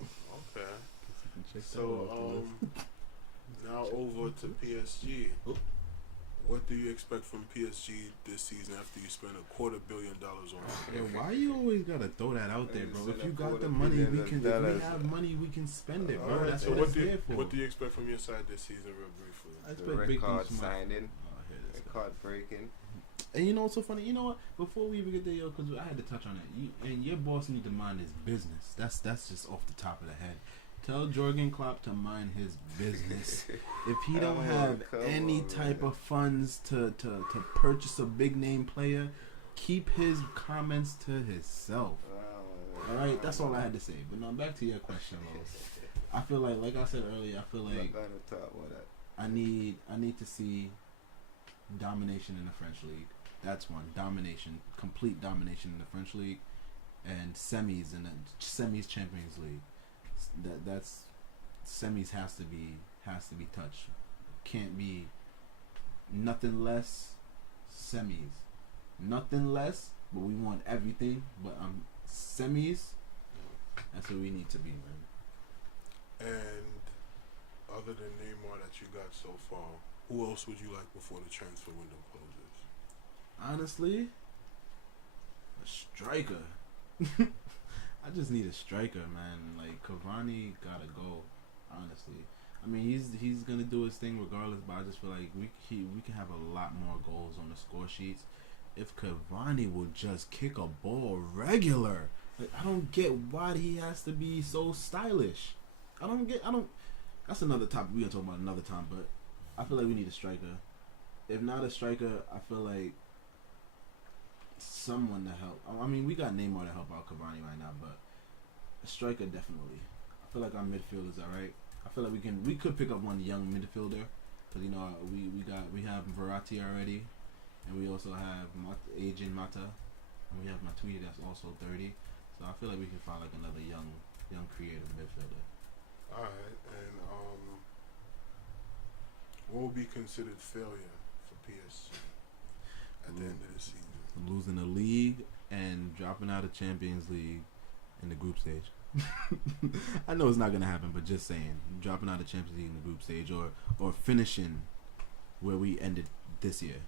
Okay. So now over to PSG. What do you expect from PSG this season after you spend $250 million on Yo, it? why you always gotta throw that out there, bro? It's If you in got a the $250 money, we million can. If we dollars. have money, we can spend it, bro. Alright, That's so what what it's do you, there for. what do you expect from your side this season, real briefly? I The expect big record things from my. signing, Oh, here this guy. record breaking. And you know what's so funny? You know what? Before we even get there, yo, because I had to touch on it. And your boss need to mind his business. That's just off the top of the head. Tell Jurgen Klopp to mind his business. If he don't Come have on, come any on, type man. of funds to purchase a big name player, keep his comments to himself. All right, that's all I had to say. But now back to your question, Los. I feel like I said earlier, I feel I'm like not gonna talk about that. I need to see domination in the French league. That's one. Domination, complete domination in the French league, and semis in the semis Champions League. That's semis has to be touched. Can't be nothing less. Semis, nothing less. But we want everything. But semis. That's what we need to be, man. And other than Neymar that you got so far, who else would you like before the transfer window closes? Honestly, a striker. I just need a striker, man. Like Cavani gotta go. Honestly, I mean he's gonna do his thing regardless. But I just feel like we can have a lot more goals on the score sheets if Cavani would just kick a ball regular. Like, I don't get why he has to be so stylish. I don't. That's another topic we gonna talk about another time. But I feel like we need a striker. If not a striker, I feel like someone to help. I mean, we got Neymar to help out Cavani right now, but a striker definitely. I feel like our midfield is alright. I feel like we could pick up one young midfielder because we have Verratti already, and we also have Agent Mata, and we have Matuidi that's also 30. So I feel like we can find like another young creative midfielder. All right, and what will be considered failure for PSG at the end of the season? Losing the league and dropping out of Champions League in the group stage. I know it's not gonna happen, but just saying, dropping out of Champions League in the group stage, or finishing where we ended this year.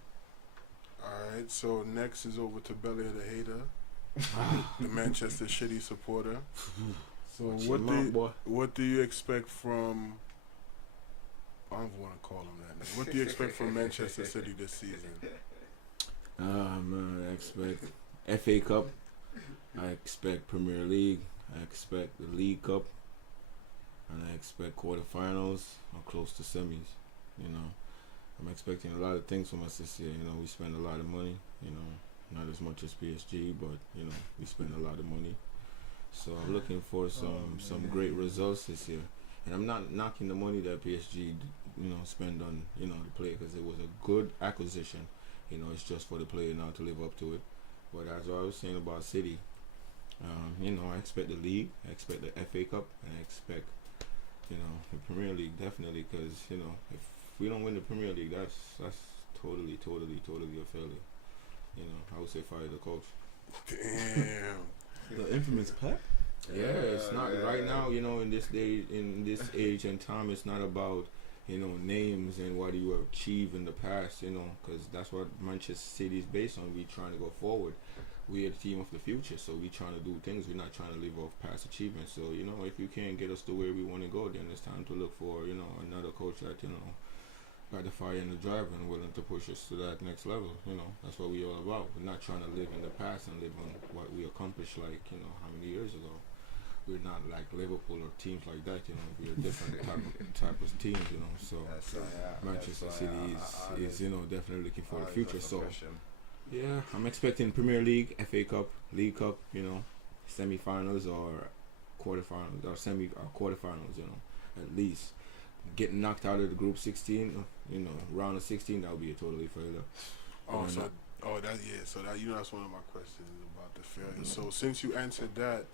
All right, so next is over to Belly of the Hater, the Manchester City supporter. So what do you expect from? I don't want to call him that name. What do you expect from Manchester City this season? I expect FA Cup. I expect Premier League. I expect the League Cup. And I expect quarterfinals or close to semis. You know, I'm expecting a lot of things from us this year. You know, we spend a lot of money. You know, not as much as PSG, but you know, we spend a lot of money. So I'm looking for some great results this year. And I'm not knocking the money that PSG, spend on, the player, because it was a good acquisition. You know, it's just for the player now to live up to it. But as I was saying about City, I expect the league, I expect the FA Cup, and I expect, the Premier League definitely, because if we don't win the Premier League, that's totally a failure. I would say fire the coach. Damn. The infamous Pep. Yeah, it's not right now. In this day, in this age and time, it's not about names and what you achieved in the past. Because that's what Manchester City is based on. We trying to go forward. We are the team of the future, so we trying to do things. We're not trying to live off past achievements. So if you can't get us to where we want to go, then it's time to look for another coach that got the fire and the drive and willing to push us to that next level. That's what we all about. We're not trying to live in the past and live on what we accomplished how many years ago. We're not like Liverpool or teams like that, we're a different type of team, so Manchester City is definitely looking for the future. So yeah, I'm expecting Premier League, FA Cup, League Cup, semi-finals or quarterfinals or quarterfinals, at least. Getting knocked out of the group 16, round of 16, that would be a totally failure. So that's one of my questions about the failure. So since you answered that,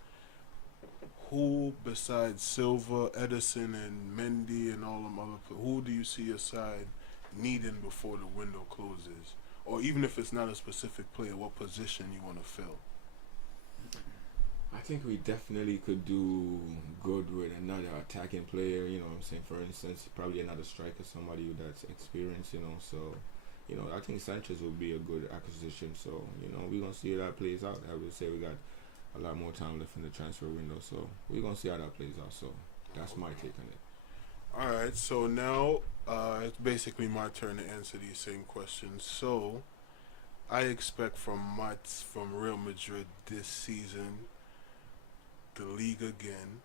who besides Silva, Edison, and Mendy and all them other players, who do you see your side needing before the window closes? Or even if it's not a specific player, what position you want to fill? I think we definitely could do good with another attacking player, for instance, probably another striker, somebody that's experienced, so, I think Sanchez would be a good acquisition, so, we're going to see how that plays out. I would say we got a lot more time left in the transfer window, so we're going to see how that plays out, so that's my take on it. Alright, so now it's basically my turn to answer these same questions. So, I expect from Real Madrid this season, the league again.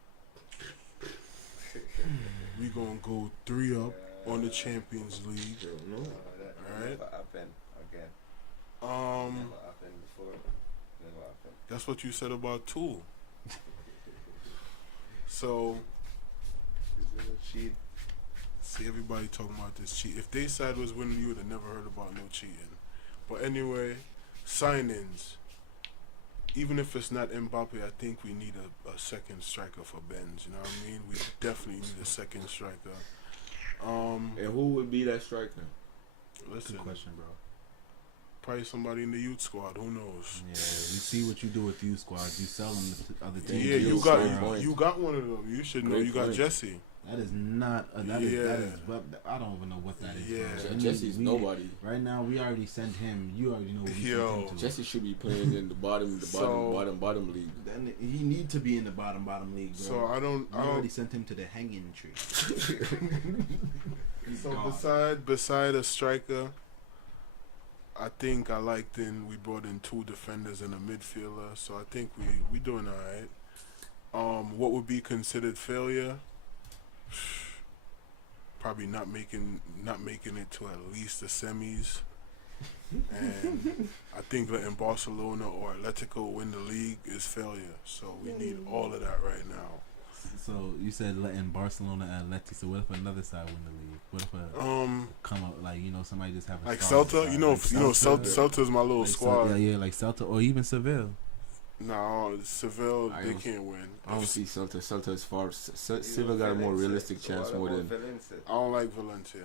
We gonna go 3-up on the Champions League. Alright. Never happened again. Um, Never happened before. Never happened. That's what you said about Tool. So, Is it a cheat? see everybody talking about this cheat. If they side was winning, you would have never heard about no cheating. But anyway, signings. Even if it's not Mbappe, I think we need a second striker for Benz. You know what I mean? We definitely need a second striker. And who would be that striker? Listen, Good question, bro. probably somebody in the youth squad. Who knows? Yeah, you see what you do with youth squads. You sell them to other teams. Yeah, you Point. got one of them. You should know. Great You got point. Jesse. That is not. That is. I don't even know what that is. Yeah. bro. Jesse's nobody. Right now, we already sent him. You already know what we Yo. sent him to. Jesse should be playing in the bottom league. Then he need to be in the bottom league, bro. So I don't. We already sent him to the hanging tree. So beside a striker, I think I liked we brought in 2 defenders and a midfielder, so I think we doing all right. What would be considered failure? Probably not making it to at least the semis. And I think letting Barcelona or Atletico win the league is failure. So we need all of that right now. So you said letting Barcelona and Atleti. So what if another side win the league? What if come up like somebody just have a Like star Celta, side, you know, like Celta's my little like squad. yeah, like Celta or even Seville. No, Seville, I they don't- can't win. I don't see Celta. Celta is far. Silva got a more realistic chance more than. I don't like Valencia.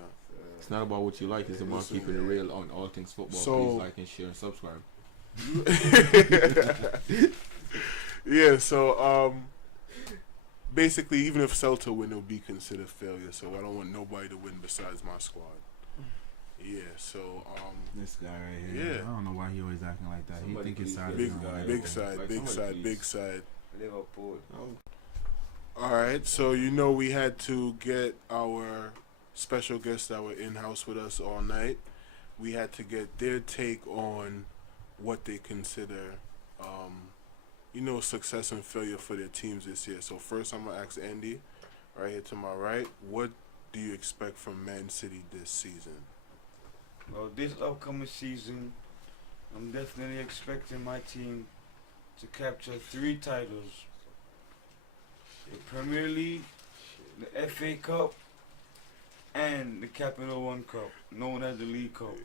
It's not about what you like. It's about Listen, keeping it real on all things football. So- Please like and share and subscribe. Yeah, so basically, even if Celta win, it'll be considered failure. So I don't want nobody to win besides my squad. Yeah, so This guy right here. Yeah. I don't know why he always acting like that. Somebody He think his please side get is big, on guy right. big over. side, Like, big somebody side, please. big side. Liverpool. All right, so we had to get our special guests that were in house with us all night. We had to get their take on what they consider, success and failure for their teams this year. So first, I'm gonna ask Andy, right here to my right, what do you expect from Man City this season? Well, this upcoming season, I'm definitely expecting my team to capture 3 titles: the Premier League, the FA Cup, and the Capital One Cup, known as the League Cup.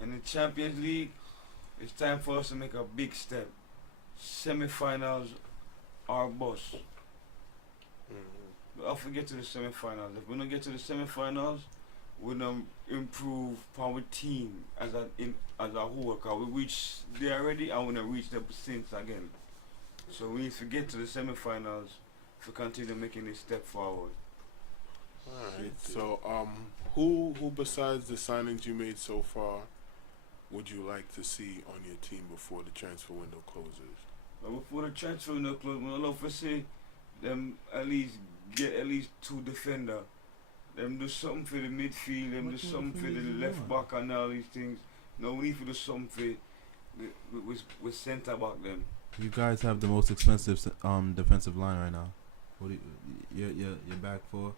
And the Champions League, it's time for us to make a big step. Semi-finals are bust. But I'll forget to the semi-finals. If we don't get to the semi-finals, we're gonna improve our team as a whole. Cause we reached there already, I wanna reach the since again. So we need to get to the semi-finals to continue making this step forward. All right. So, who besides the signings you made so far would you like to see on your team before the transfer window closes? But before the transfer window close, we'd love to see them get at least 2 defender. Them do something for the midfield, them do something for the left back and all these things. No, we need to do something for with centre back them. You guys have the most expensive defensive line right now. What do your back four?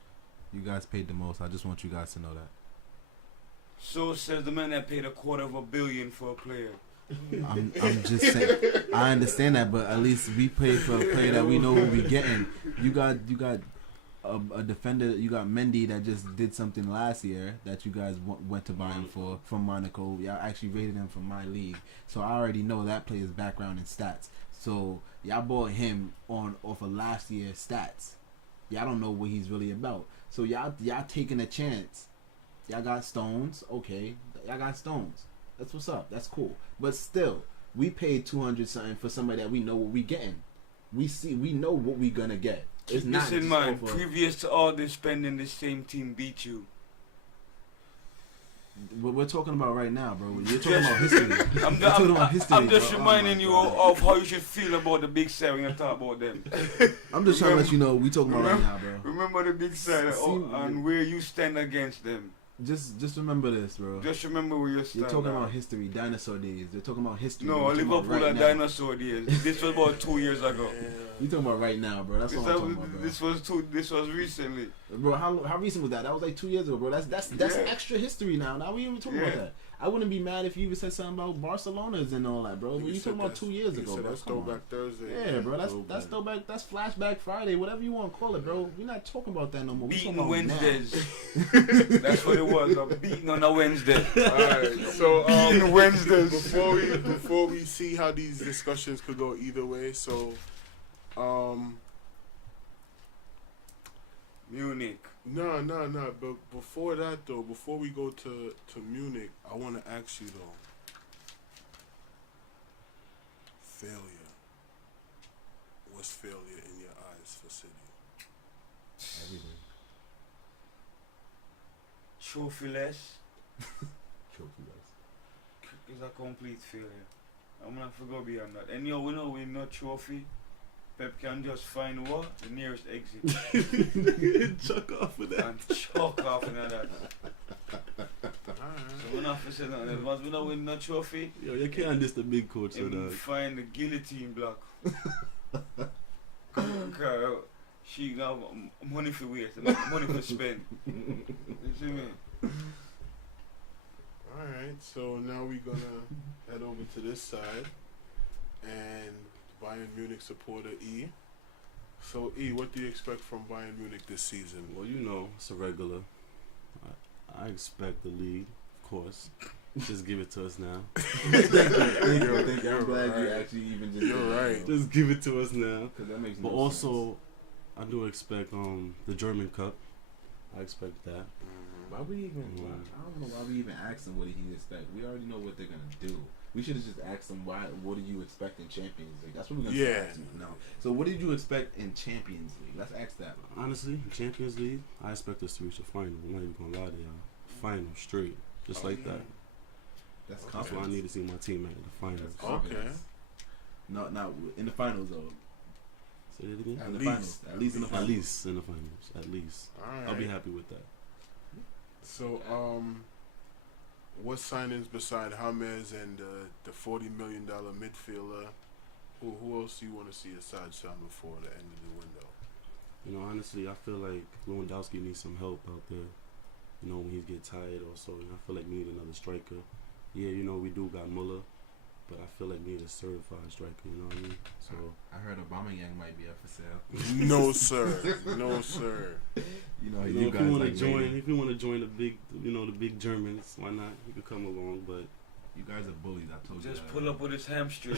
You guys paid the most. I just want you guys to know that. So says the man that paid $250 million for a player. I'm just saying. I understand that, but at least we paid for a player that we know what we getting. You got a defender. You got Mendy that just did something last year that you guys went to buy him for from Monaco. Y'all actually rated him from my league, so I already know that player's background and stats. So y'all bought him off of last year's stats. Y'all don't know what he's really about. So y'all taking a chance. Y'all got Stones, okay. Y'all got Stones. That's what's up. That's cool. But still, we paid 200 something for somebody that we know what we getting. We know what we gonna get. It's Keep not this in just mind. off of- Previous to all this spending, the same team beat you. What we're talking about right now, bro. You're talking about history. I'm talking about history, just bro. Oh reminding my you God. of how you should feel about the big side when you talk about them. I'm just trying to let you know what we talking about right now, bro. Remember the big side and where you stand against them. Just remember this, bro. Just remember where you stand. You're talking at. about history, dinosaur days. They're talking about history. No, We're talking about Liverpool right are now. dinosaur days. This was about 2 years ago. We talking about right now, bro. That's what I'm talking about, bro. This was recently. Bro, how recent was that? That was like 2 years ago, bro. That's Yeah. extra history now. Now we even talking about Yeah. that. I wouldn't be mad if you even said something about Barcelona's and all that, bro. When you talking about 2 years ago, bro. That's Come on. Throwback Thursday. Yeah, bro. That's throwback. That's Flashback Friday. Whatever you want to call it, bro. We're not talking about that no more. We talking Beating about Wednesdays. That's what it was. A beating on a Wednesday. Alright, so Beating Wednesdays. before we see how these discussions could go either way, so Munich. no. But before that though, before we go to Munich, I want to ask you though. Failure. What's failure in your eyes for City? Everything. Trophyless Trophy guys. is a complete failure. I'm gonna forgo beyond that. And we know we're not trophy. Pep can just find what? The nearest exit. Chuck off with that. And chalk off and all that. So we're not for say nothing else. Once we don't win no trophy, Yo, you can't diss the big coach, so and dog. find the guillotine block. Girl, she got money for waste, money for spend. You see me? Alright, so now we're gonna head over to this side and Bayern Munich supporter E. So E, what do you expect from Bayern Munich this season? Well, you know, it's a regular. I expect the league, of course. Just give it to us now. Thank you. You're I'm glad you right. actually even just. You're right. Just give it to us now. Because that makes But no also, I do expect the German Cup. I expect that. Mm-hmm. Why we even? I don't know why we even asked them what he expect. We already know what they're gonna do. We should have just asked them why. What do you expect in Champions League? That's what we're gonna Yeah. ask them now. So what did you expect in Champions League? Let's ask that. Honestly, Champions League, I expect us to reach the final. I'm not even gonna lie to y'all. Final, straight, just like that. That's Okay. That's why I need to see my team at the finals. That's confidence. No, not in the finals though. Say it again. In the least. finals. At least in the At finals. least in the finals. At least. Alright. I'll be happy with that. So, what signings beside James and the $40 million midfielder? Who else do you want to see aside sign before the end of the window? You know, honestly, I feel like Lewandowski needs some help out there. You know, when he get tired or so. I feel like we need another striker. Yeah, you know, we do got Muller, but I feel like we need a certified striker. You know what I mean? So I heard Aubameyang might be up for sale. No, sir. No, sir. You know, you you know, if guys you want to like join, Megan. if you want to join the big, you know, the big Germans, why not? You could come along, but You guys are bullies. I told you. Just that. pull up with his hamstring.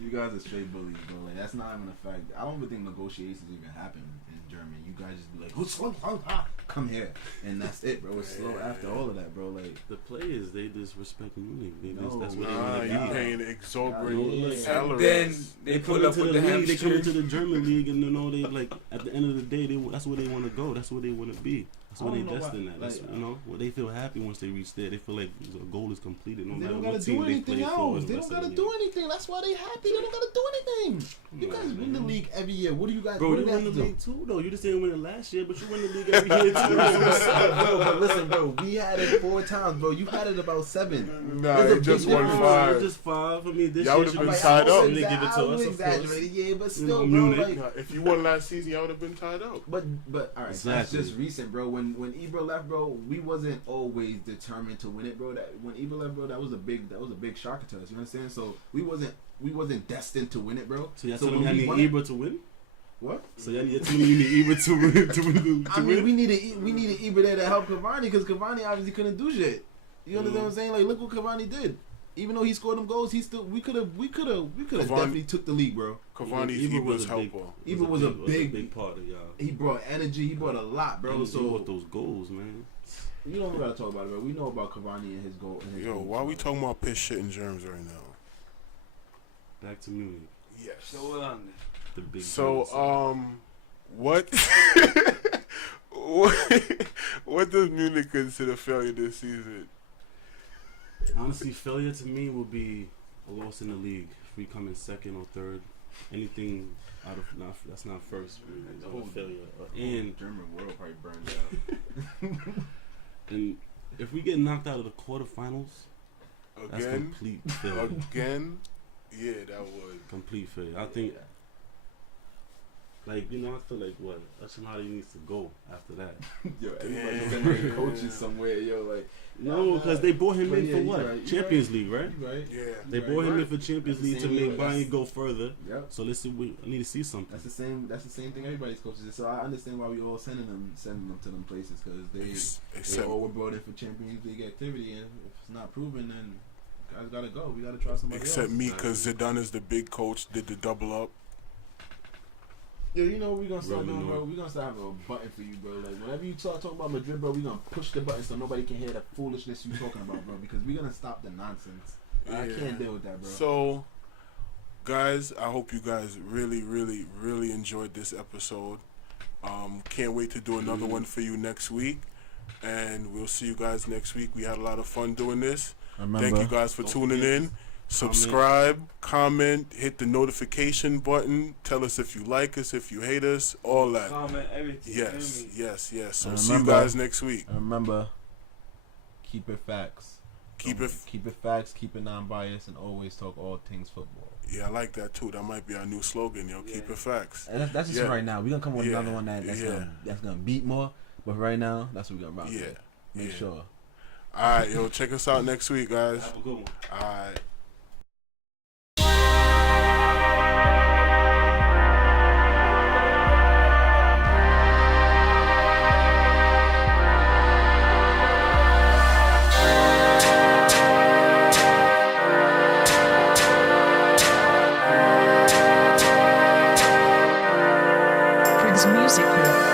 You guys are straight bullies, bro. Like that's not even a fact. I don't even think negotiations even happen in Germany. You guys just be like, come here, and that's it, bro. It's slow after all of that, bro. Like the players, they disrespect Munich. They No, that's what they Nah, want to you Nah. paying exorbitant Yeah. And salaries. then they come pull up into with the the league. They come into hamstring. the German league, and you know they like at the end of the day, that's where they want to go. That's where they want to be. That's I what they don't know destined why- at. That's, like, you know, what they feel happy once they reach there. They feel like the goal is completed. No they matter don't what gotta team do they anything play for. else. the They rest don't of the gotta do league. anything. That's why they happy. They don't gotta do anything. You Nah, guys win the man. league every year. What do you guys? Bro, what you do win the guys do? league too, though. You just didn't win it last year, but you win the league every year too. Bro, but listen, bro. We had it 4 times, bro. You had it about 7. Nah, There's a he just big won difference. 5. Just 5. I mean, this Y'all year would've should been be tied up. They give it to us, of course. Exaggerated, yeah, but still, know, bro. Munich. Like, Nah, if you won last season, y'all would have been tied up. but all right, Exactly. that's just recent, bro. When Ibra left, bro, we wasn't always determined to win it, bro. That when Ibra left, bro, that was a big shocker to us. You understand? So we wasn't destined to win it, bro. So y'all So telling me when I we need won it- Ibra to win? What? So y'all telling me you need Ibra to win? I mean, we needed Ibra there to help Cavani because Cavani obviously couldn't do shit. You understand what I'm saying? Like, look what Cavani did. Even though he scored them goals, he still we could have definitely took the league, bro. Cavani's Ibra Ibra's was a big- helper. Ibra was a big part of y'all. He brought energy. He brought a lot, bro. He So brought those goals, man. you don't gotta talk about it, bro. We know about Cavani and his goal. And his Yo, goals, why are we bro. talking about piss shit and germs right now? Back to Munich, Yes. So on. the big. So, Germans. what? what does Munich consider failure this season? Honestly, failure to me will be a loss in the league. If we come in second or third, anything out of that's not first. Really, it's a failure. And German world probably burned out. and if we get knocked out of the quarterfinals, that's Again? complete failure. Again? Yeah, that would. Complete failure. I think, like, you know, I feel like what Arsenal needs to go after that. Yo, everybody Damn. sending their coaches somewhere. Yo, like No, because they brought him But in yeah, for you what? right, you Champions League, right? you right. Yeah. They Right, brought him in right. for Champions That's the League to same make way, Bayern that's- go further. Yep. So let's see. I need to see something. That's the same. That's the same thing everybody's coaches is. So I understand why we all sending them to them places because they Except, all were brought in for Champions League activity, and if it's not proven, then guys gotta go. We gotta try somebody except else. me, because Zidane is the big coach, did the double up. Yeah, you know what we're gonna start Rolling doing, bro. on. We're gonna start having a button for you, bro. Like whenever you talk about Madrid, bro, we're gonna push the button so nobody can hear the foolishness you talking about, bro. Because we're gonna stop the nonsense. I Yeah. can't deal with that, bro. So, guys, I hope you guys really, really, really enjoyed this episode. Can't wait to do another one for you next week. And we'll see you guys next week. We had a lot of fun doing this. Thank you guys for Don't tuning forget in. Subscribe, comment, hit the notification button. Tell us if you like us, if you hate us, all that. Comment everything. Yes, hear me? yes, yes. So And see you remember- guys next week. And remember, keep it facts. Keep it. Keep it facts, keep it non-biased, and always talk all things football. Yeah, I like that too. That might be our new slogan, yo. Keep it facts. And that's just Yeah. right now. We're gonna come with Yeah. another one that's Yeah. gonna beat more. But right now, that's what we're gonna rock Yeah. with. Make Yeah. sure. All right, yo. Check us out next week, guys. Have a good one. All right. Tings Music Group.